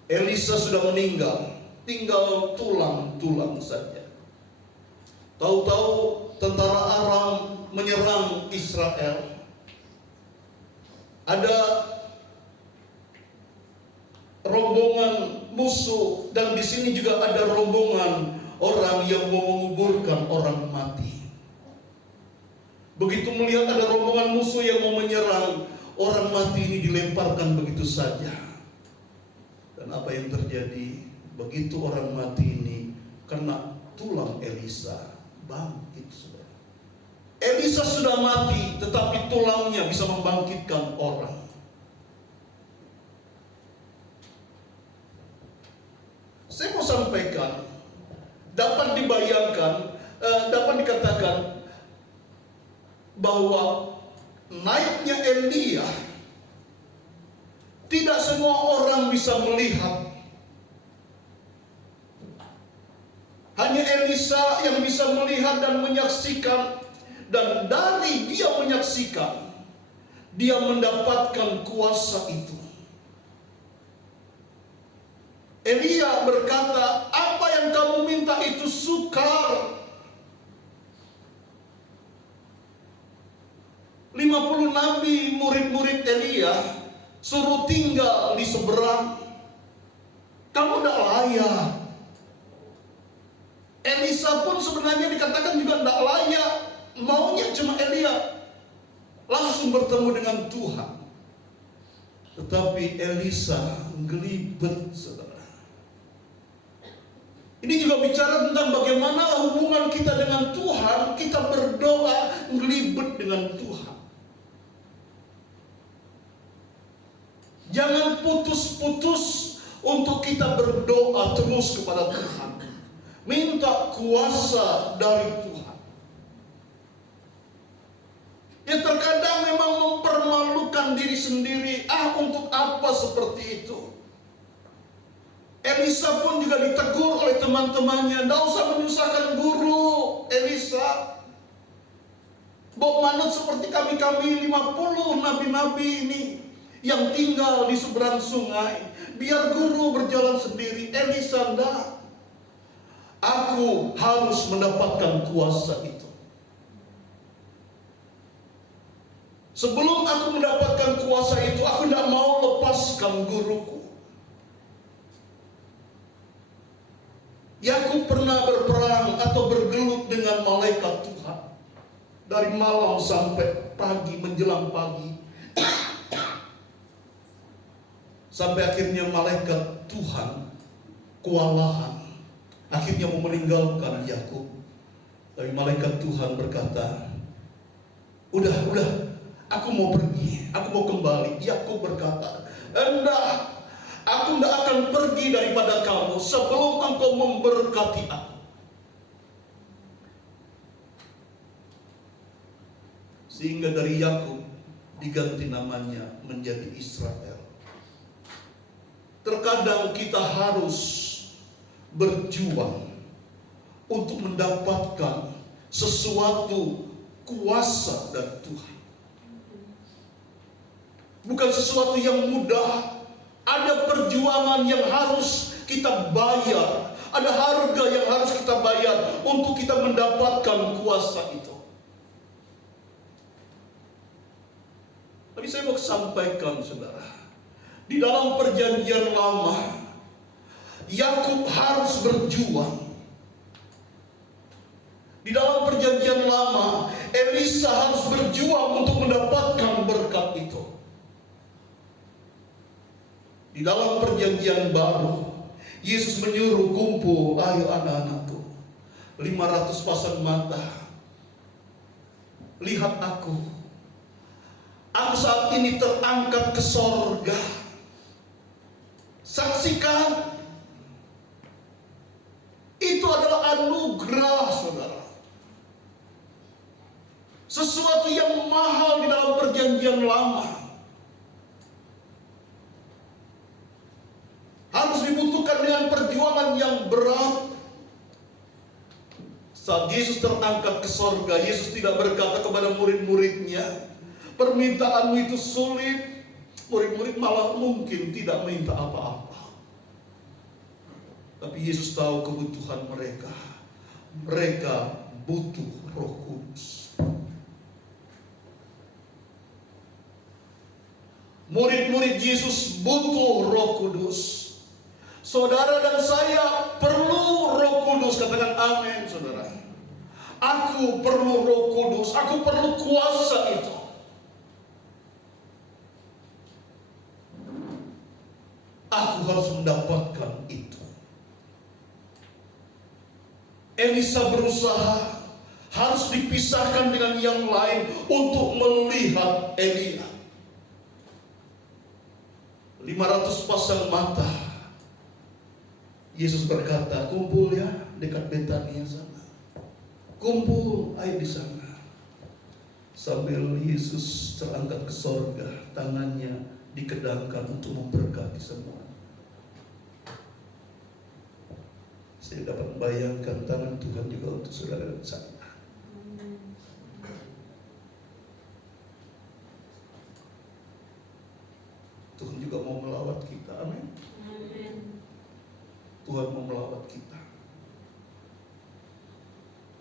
Elisa sudah meninggal, tinggal tulang-tulang saja. Tahu-tahu tentara Aram menyerang Israel. Ada rombongan musuh, dan di sini juga ada rombongan orang yang mau menguburkan orang mati. Begitu melihat ada rombongan musuh yang mau menyerang, orang mati ini dilemparkan begitu saja. Dan apa yang terjadi? Begitu orang mati ini kena tulang Elisa, bangkit saudara. Elisa sudah mati, tetapi tulangnya bisa membangkitkan orang. Saya mau sampaikan, dapat dibayangkan, dapat dikatakan bahwa naiknya Elia, tidak semua orang bisa melihat. Hanya Elisa yang bisa melihat dan menyaksikan. Dan dari dia menyaksikan, dia mendapatkan kuasa itu. Elia berkata, "Apa yang kamu minta itu sukar." 50 nabi murid-murid Elia suruh tinggal di seberang. Kamu tidak layak. Elisa pun sebenarnya dikatakan juga tidak layak. Maunya cuma Elia langsung bertemu dengan Tuhan. Tetapi Elisa gelibet, saudara. Ini juga bicara tentang bagaimana hubungan kita dengan Tuhan. Kita berdoa gelibet dengan Tuhan. Jangan putus-putus untuk kita berdoa terus kepada Tuhan. Minta kuasa dari Tuhan. Ya terkadang memang mempermalukan diri sendiri. Untuk apa seperti itu? Elisa pun juga ditegur oleh teman-temannya. Tidak usah menyusahkan guru, Elisa. Bok manut seperti kami-kami 50 nabi-nabi ini yang tinggal di seberang sungai. Biar guru berjalan sendiri. Elisa enggak. Aku harus mendapatkan kuasa itu. Sebelum aku mendapatkan kuasa itu, aku tidak mau lepaskan guruku. Yakub pernah berperang atau bergelut dengan malaikat Tuhan. Dari malam sampai pagi, menjelang pagi. Sampai akhirnya malaikat Tuhan kewalahan. Akhirnya mau meninggalkan Yakub. Tapi malaikat Tuhan berkata, Udah, aku mau pergi, aku mau kembali. Yakub berkata, enggak, aku tidak akan pergi daripada kamu sebelum engkau memberkati aku. Sehingga dari Yakub diganti namanya menjadi Israel. Terkadang kita harus berjuang untuk mendapatkan sesuatu kuasa dari Tuhan. Bukan sesuatu yang mudah. Ada perjuangan yang harus kita bayar. Ada harga yang harus kita bayar untuk kita mendapatkan kuasa itu. Tapi saya mau sampaikan, saudara, di dalam perjanjian lama, Yakub harus berjuang. Di dalam perjanjian lama, Elisa harus berjuang untuk mendapatkan berkat itu. Di dalam perjanjian baru, Yesus menyuruh kumpul, ayo anak-anakku, 500 pasang mata. Lihat aku. Aku saat ini terangkat ke sorga. Saksikan. Itu adalah anugerah, saudara. Sesuatu yang mahal di dalam perjanjian lama. Harus dibutuhkan dengan perjuangan yang berat. Saat Yesus terangkat ke sorga, Yesus tidak berkata kepada murid-muridnya, permintaanmu itu sulit. Murid-murid malah mungkin tidak minta apa-apa. Tapi Yesus tahu kebutuhan mereka. Mereka butuh Roh Kudus. Murid-murid Yesus butuh Roh Kudus. Saudara dan saya perlu Roh Kudus. Katakan amin, saudara. Aku perlu Roh Kudus. Aku perlu kuasa itu. Aku harus mendapatkan itu. Elisa berusaha harus dipisahkan dengan yang lain untuk melihat Elia. 500 pasang mata. Yesus berkata, kumpul ya dekat Betania sana. Kumpul, ayo di sana. Sambil Yesus terangkat ke sorga, tangannya dikedangkan untuk memberkati semua. Saya dapat membayangkan tangan Tuhan juga untuk saudara dan saya. Tuhan juga mau melawat kita, amin. Tuhan mau melawat kita.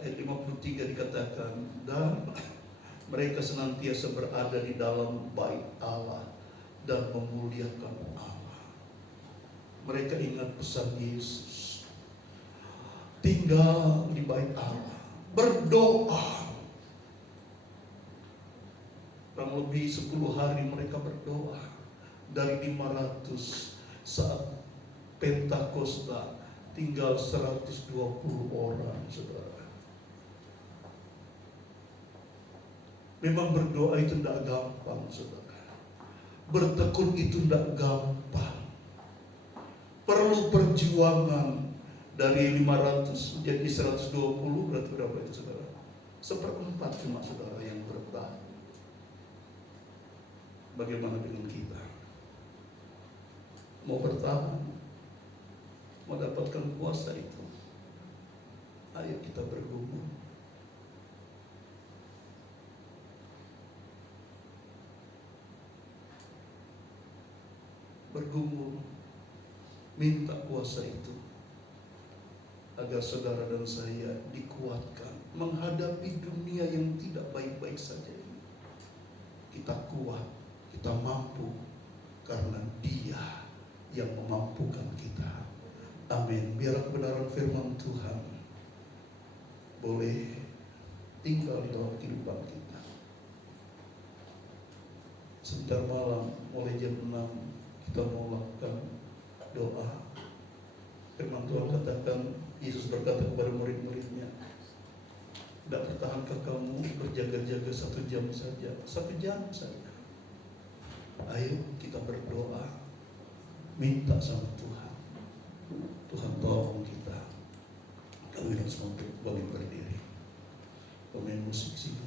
Ayat 53 dikatakan, dan Mereka senantiasa berada di dalam bait Allah dan memuliakan Allah. Mereka ingat pesan Yesus, tinggal di bait Allah, berdoa. Kurang lebih 10 hari mereka berdoa. Dari 500 saat Pentakosta tinggal 120 orang, saudara. Memang berdoa itu tidak gampang, saudara. Bertekun itu tidak gampang. Perlu perjuangan. Dari 500 jadi 120, berarti berapa itu, saudara? 1/4 cuma saudara yang bertahan. Bagaimana dengan kita? Mau bertahan? Mau dapatkan kuasa itu? Ayo kita bergumul. Bergumul, minta kuasa itu agar saudara dan saya dikuatkan menghadapi dunia yang tidak baik-baik saja ini. Kita kuat, kita mampu karena Dia yang memampukan kita. Amin. Biarlah kebenaran firman Tuhan boleh tinggal di dalam kehidupan kita. Sebentar malam mulai jam 6 kita mau lakukan doa. Firman Tuhan katakan, Yesus berkata kepada murid-muridnya, tidak bertahankah kamu berjaga-jaga 1 jam saja? 1 jam saja. Ayo kita berdoa, minta sama Tuhan. Tuhan tolong kita. Kalian semua boleh berdiri. Pemain musik sini.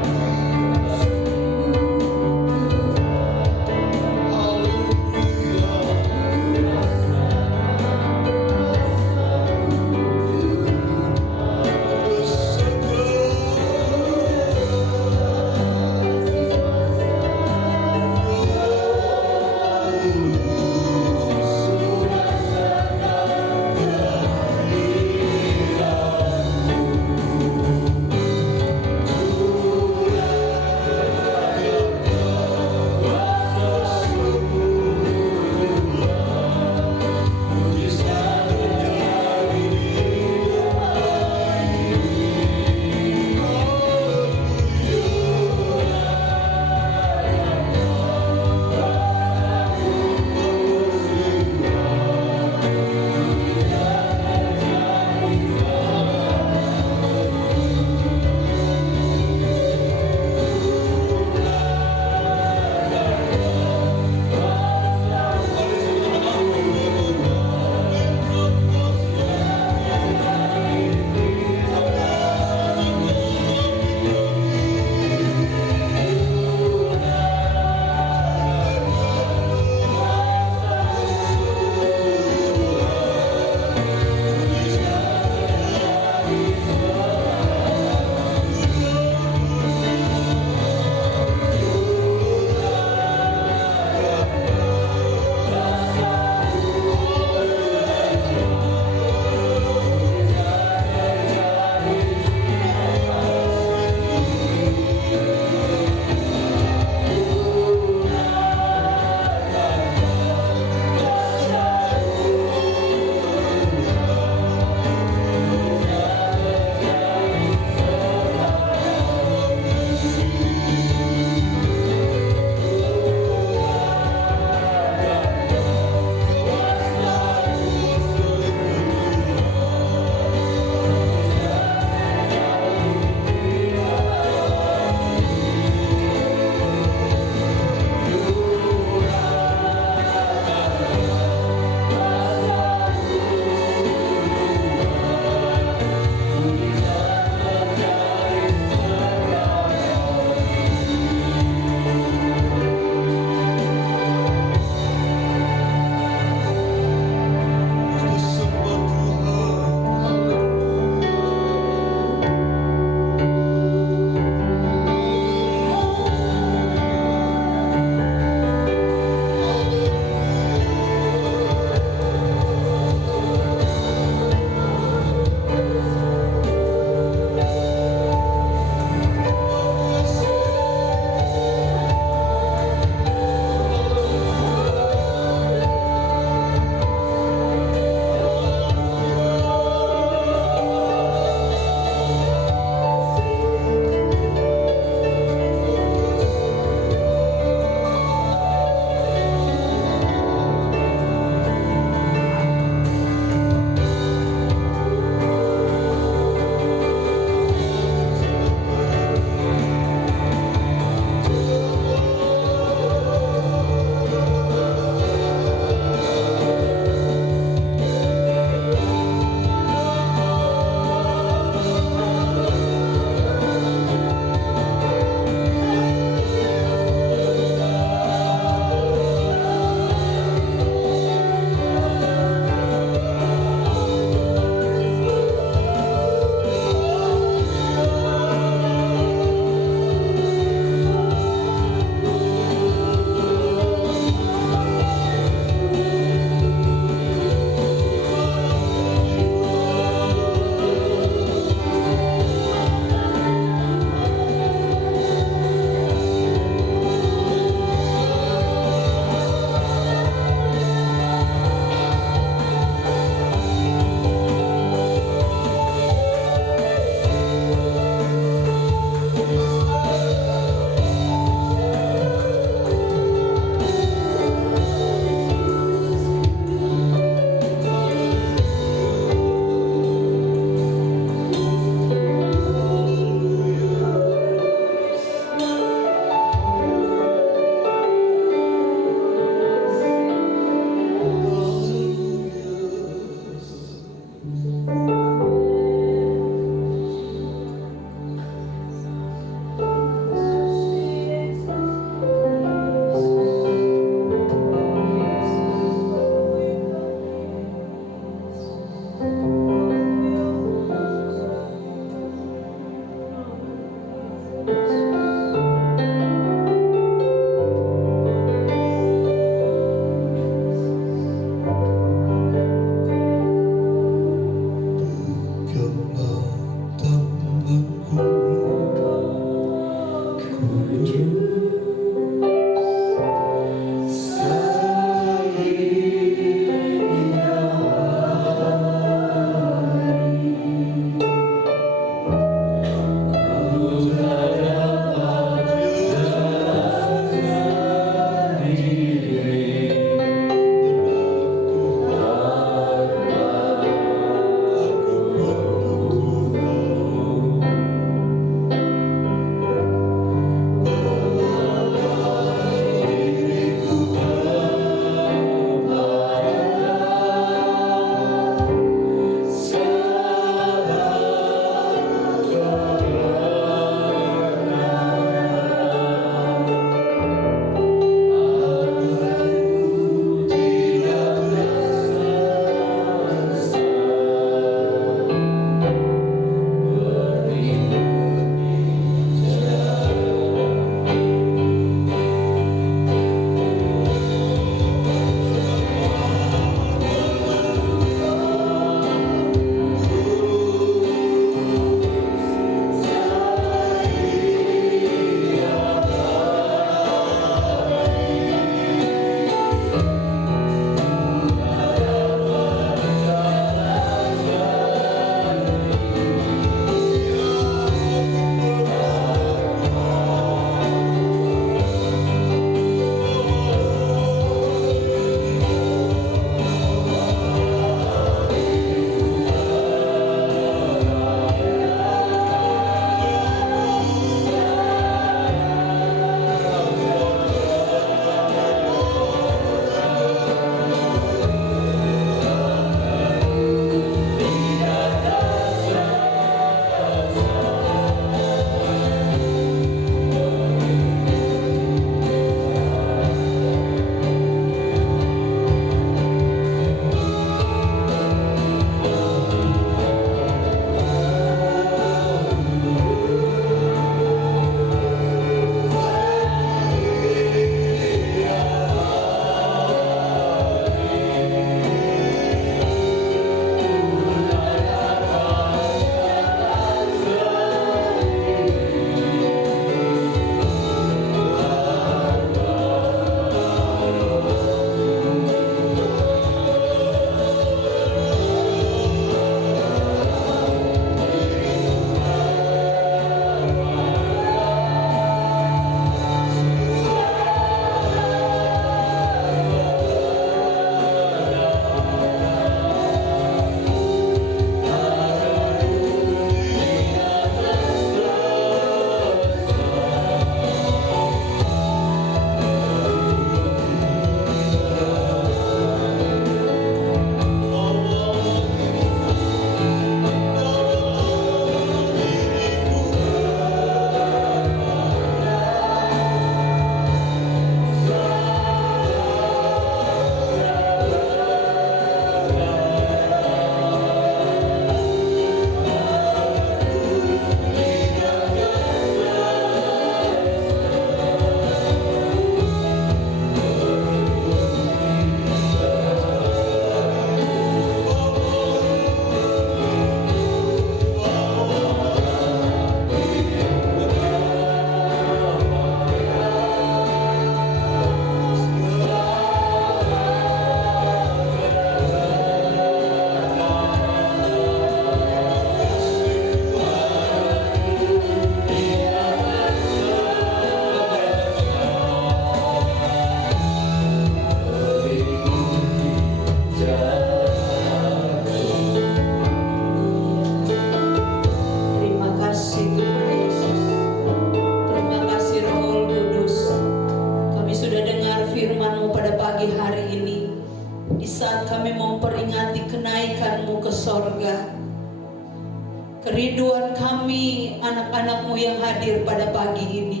kerinduan kami anak-anak-Mu yang hadir pada pagi ini.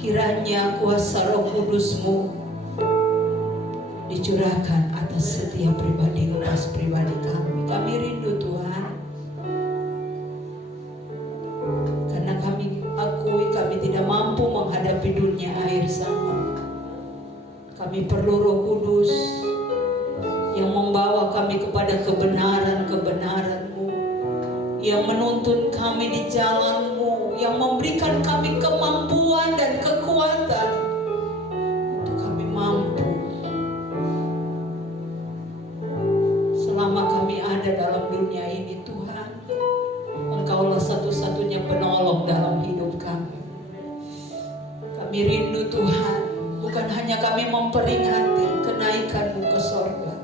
Kiranya kuasa Roh Kudus-Mu dicurahkan atas setiap pribadi lepas pribadi kami. Kami rindu Tuhan, karena kami akui kami tidak mampu menghadapi dunia air sana. Kami perlu Roh Kudus yang membawa kami kepada kebenaran-kebenaran-Mu, yang menuntun kami di jalan-Mu, yang memberikan kami kemampuan dan kekuatan untuk kami mampu selama kami ada dalam dunia ini. Tuhan, Engkaulah satu-satunya penolong dalam hidup kami. Kami rindu Tuhan, bukan hanya kami memperingati kenaikan-Mu ke sorga,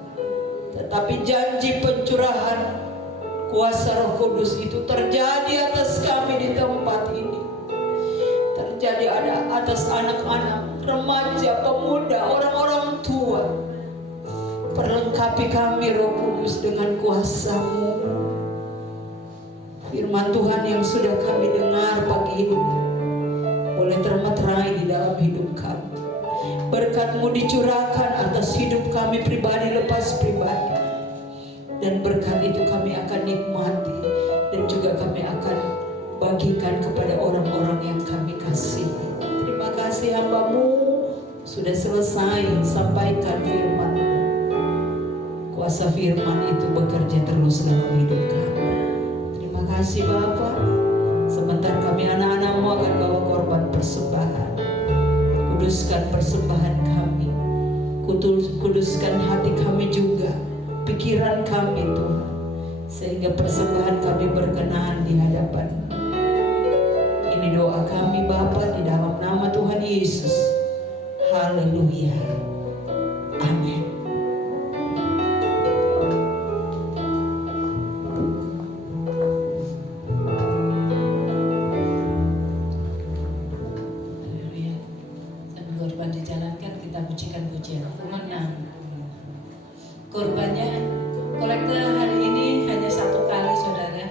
tetapi janji pencurahan kuasa Roh Kudus itu terjadi atas kami di tempat ini. Terjadi ada atas anak-anak, remaja, pemuda, orang-orang tua. Perlengkapi kami Roh Kudus dengan kuasa-Mu. Firman Tuhan yang sudah kami dengar pagi ini boleh termeterai di dalam hidup kami. Berkat-Mu dicurahkan atas hidup kami pribadi lepas pribadi. Dan berkat itu kami akan nikmati, dan juga kami akan bagikan kepada orang-orang yang kami kasihi. Terima kasih hamba-Mu sudah selesai sampaikan firman. Kuasa firman itu bekerja terus dalam hidup kami. Terima kasih Bapa. Sebentar kami anak-anak-Mu akan bawa korban persembahan. Kuduskan persembahan kami, kuduskan hati kami juga, pikiran kami Tuhan, sehingga persembahan kami berkenan di hadapan. Ini doa kami Bapa di dalam nama Tuhan Yesus. Haleluya. Amin. Haleluya. Sambil korban dijalankan, kita pujikan pujian kemenang. Korbannya kolekte hari ini hanya 1 kali saudara.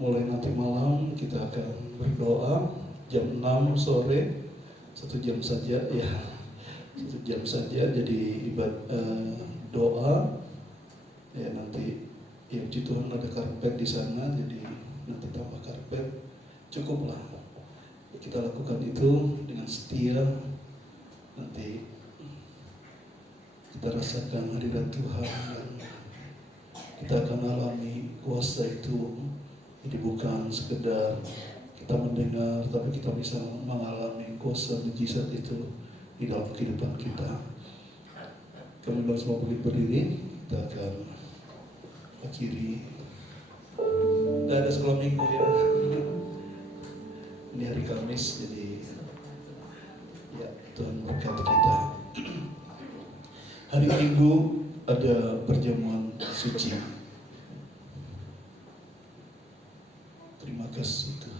mulai nanti malam kita akan berdoa jam 6 sore, 1 jam saja ya, 1 jam saja. Jadi doa ya, nanti ya puji Tuhan ada karpet di sana, jadi nanti tambah karpet cukuplah. Kita lakukan itu dengan setia, nanti kita rasakan hadirat Tuhan dan kita akan alami kuasa itu. Jadi bukan sekedar kita mendengar, tapi kita bisa mengalami kuasa mujizat itu di dalam kehidupan kita. Kami baru semua berdiri, kita akan akhiri. Tidak ada sekolah minggu ya. Ini hari Kamis, jadi ya Tuhan berkati kita. Hari Minggu ada perjamuan suci. Terima kasih Tuhan.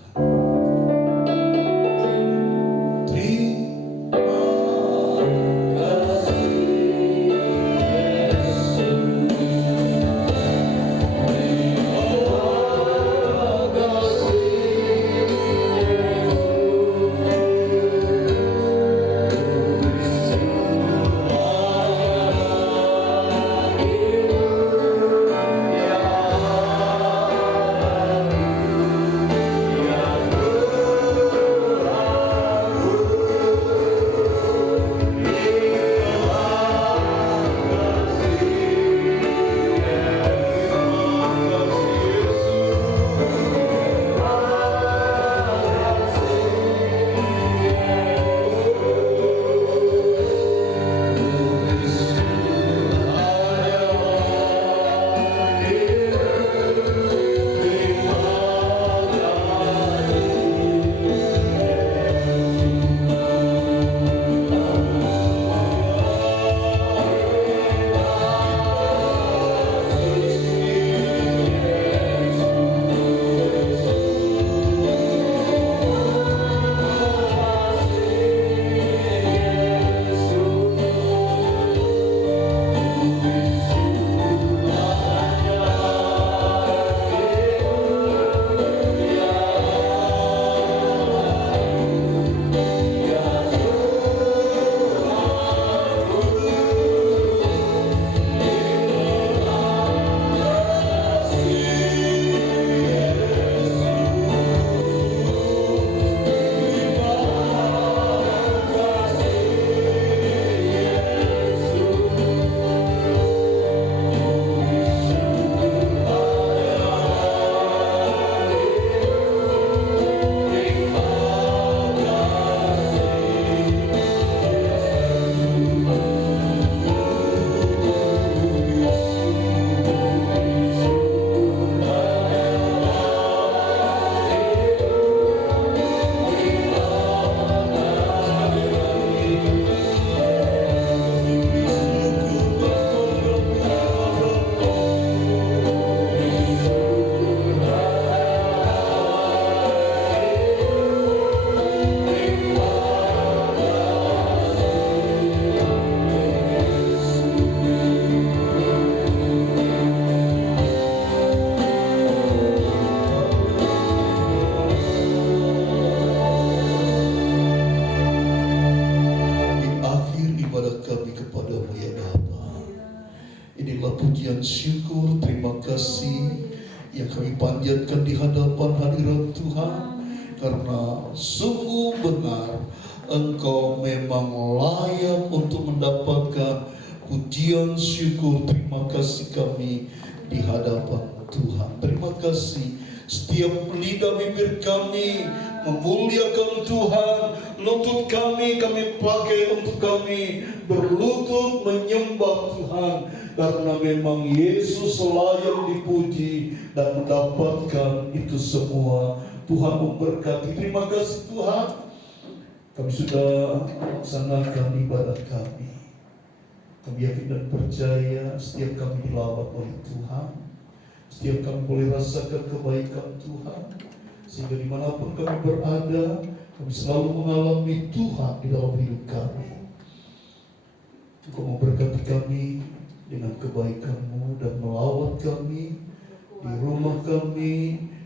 Pujian syukur, terima kasih yang kami panjatkan di hadapan hadirat Tuhan, karena sungguh benar Engkau memang layak untuk mendapatkan pujian syukur. Terima kasih kami di hadapan Tuhan. Terima kasih setiap lidah bibir kami memuliakan Tuhan, lutut kami pakai untuk kami berlutut menyembah Tuhan, karena memang Yesus layak dipuji dan mendapatkan itu semua. Tuhan memberkati. Terima kasih Tuhan, kami sudah melaksanakan ibadah kami. Kami yakin dan percaya setiap kami dilawat oleh Tuhan, setiap kami boleh rasakan kebaikan Tuhan, sehingga dimanapun kami berada, kami selalu mengalami Tuhan di dalam hidup kami. Engkau memberkati kami dengan kebaikan-Mu dan melawat kami di rumah kami,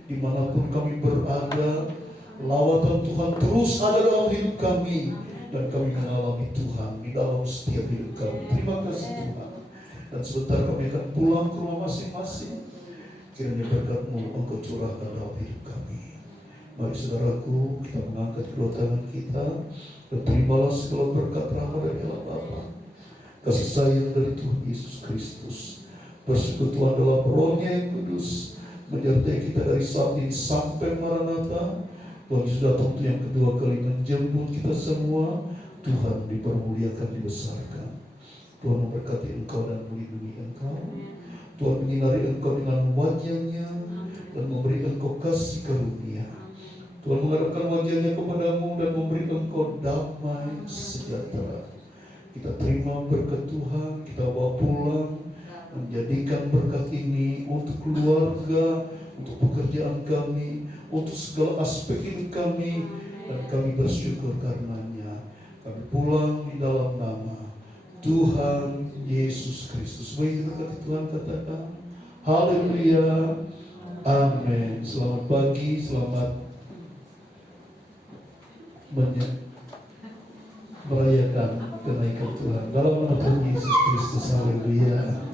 dimanapun kami berada. Lawatan Tuhan terus ada dalam hidup kami, dan kami mengalami Tuhan di dalam setiap hidup kami. Terima kasih Tuhan. Dan sebentar kami akan pulang ke rumah masing-masing. Kiranya berkat-Mu Engkau curahkan dalam hidup kami. Mari saudaraku, kita mengangkat kedua tangan kita dan terimalah segala berkat rahmat dari Allah Bapa, kasih sayang dari Tuhan Yesus Kristus, persekutuan dalam Roh-Nya yang kudus menyertai kita dari saat ini sampai Maranatha. Tuhan Yesus datang untuk yang kedua kali menjemput kita semua. Tuhan dipermuliakan, dibesarkan. Tuhan memberkati engkau dan melindungi engkau. Tuhan menyinari engkau dengan wajah-Nya dan memberi engkau kasih karunia. Tuhan menghadapkan wajah-Nya kepadamu dan memberi engkau damai sejahtera. Kita terima berkat Tuhan, kita bawa pulang, menjadikan berkat ini untuk keluarga, untuk pekerjaan kami, untuk segala aspek hidup kami, dan kami bersyukur karenanya. Kami pulang di dalam nama Tuhan Yesus Kristus. Bagi berkati Tuhan katakan haleluya, amin. Selamat pagi, selamat merayakan kenaikan Tuhan dalam nama Tuhan Yesus Kristus. Haleluya.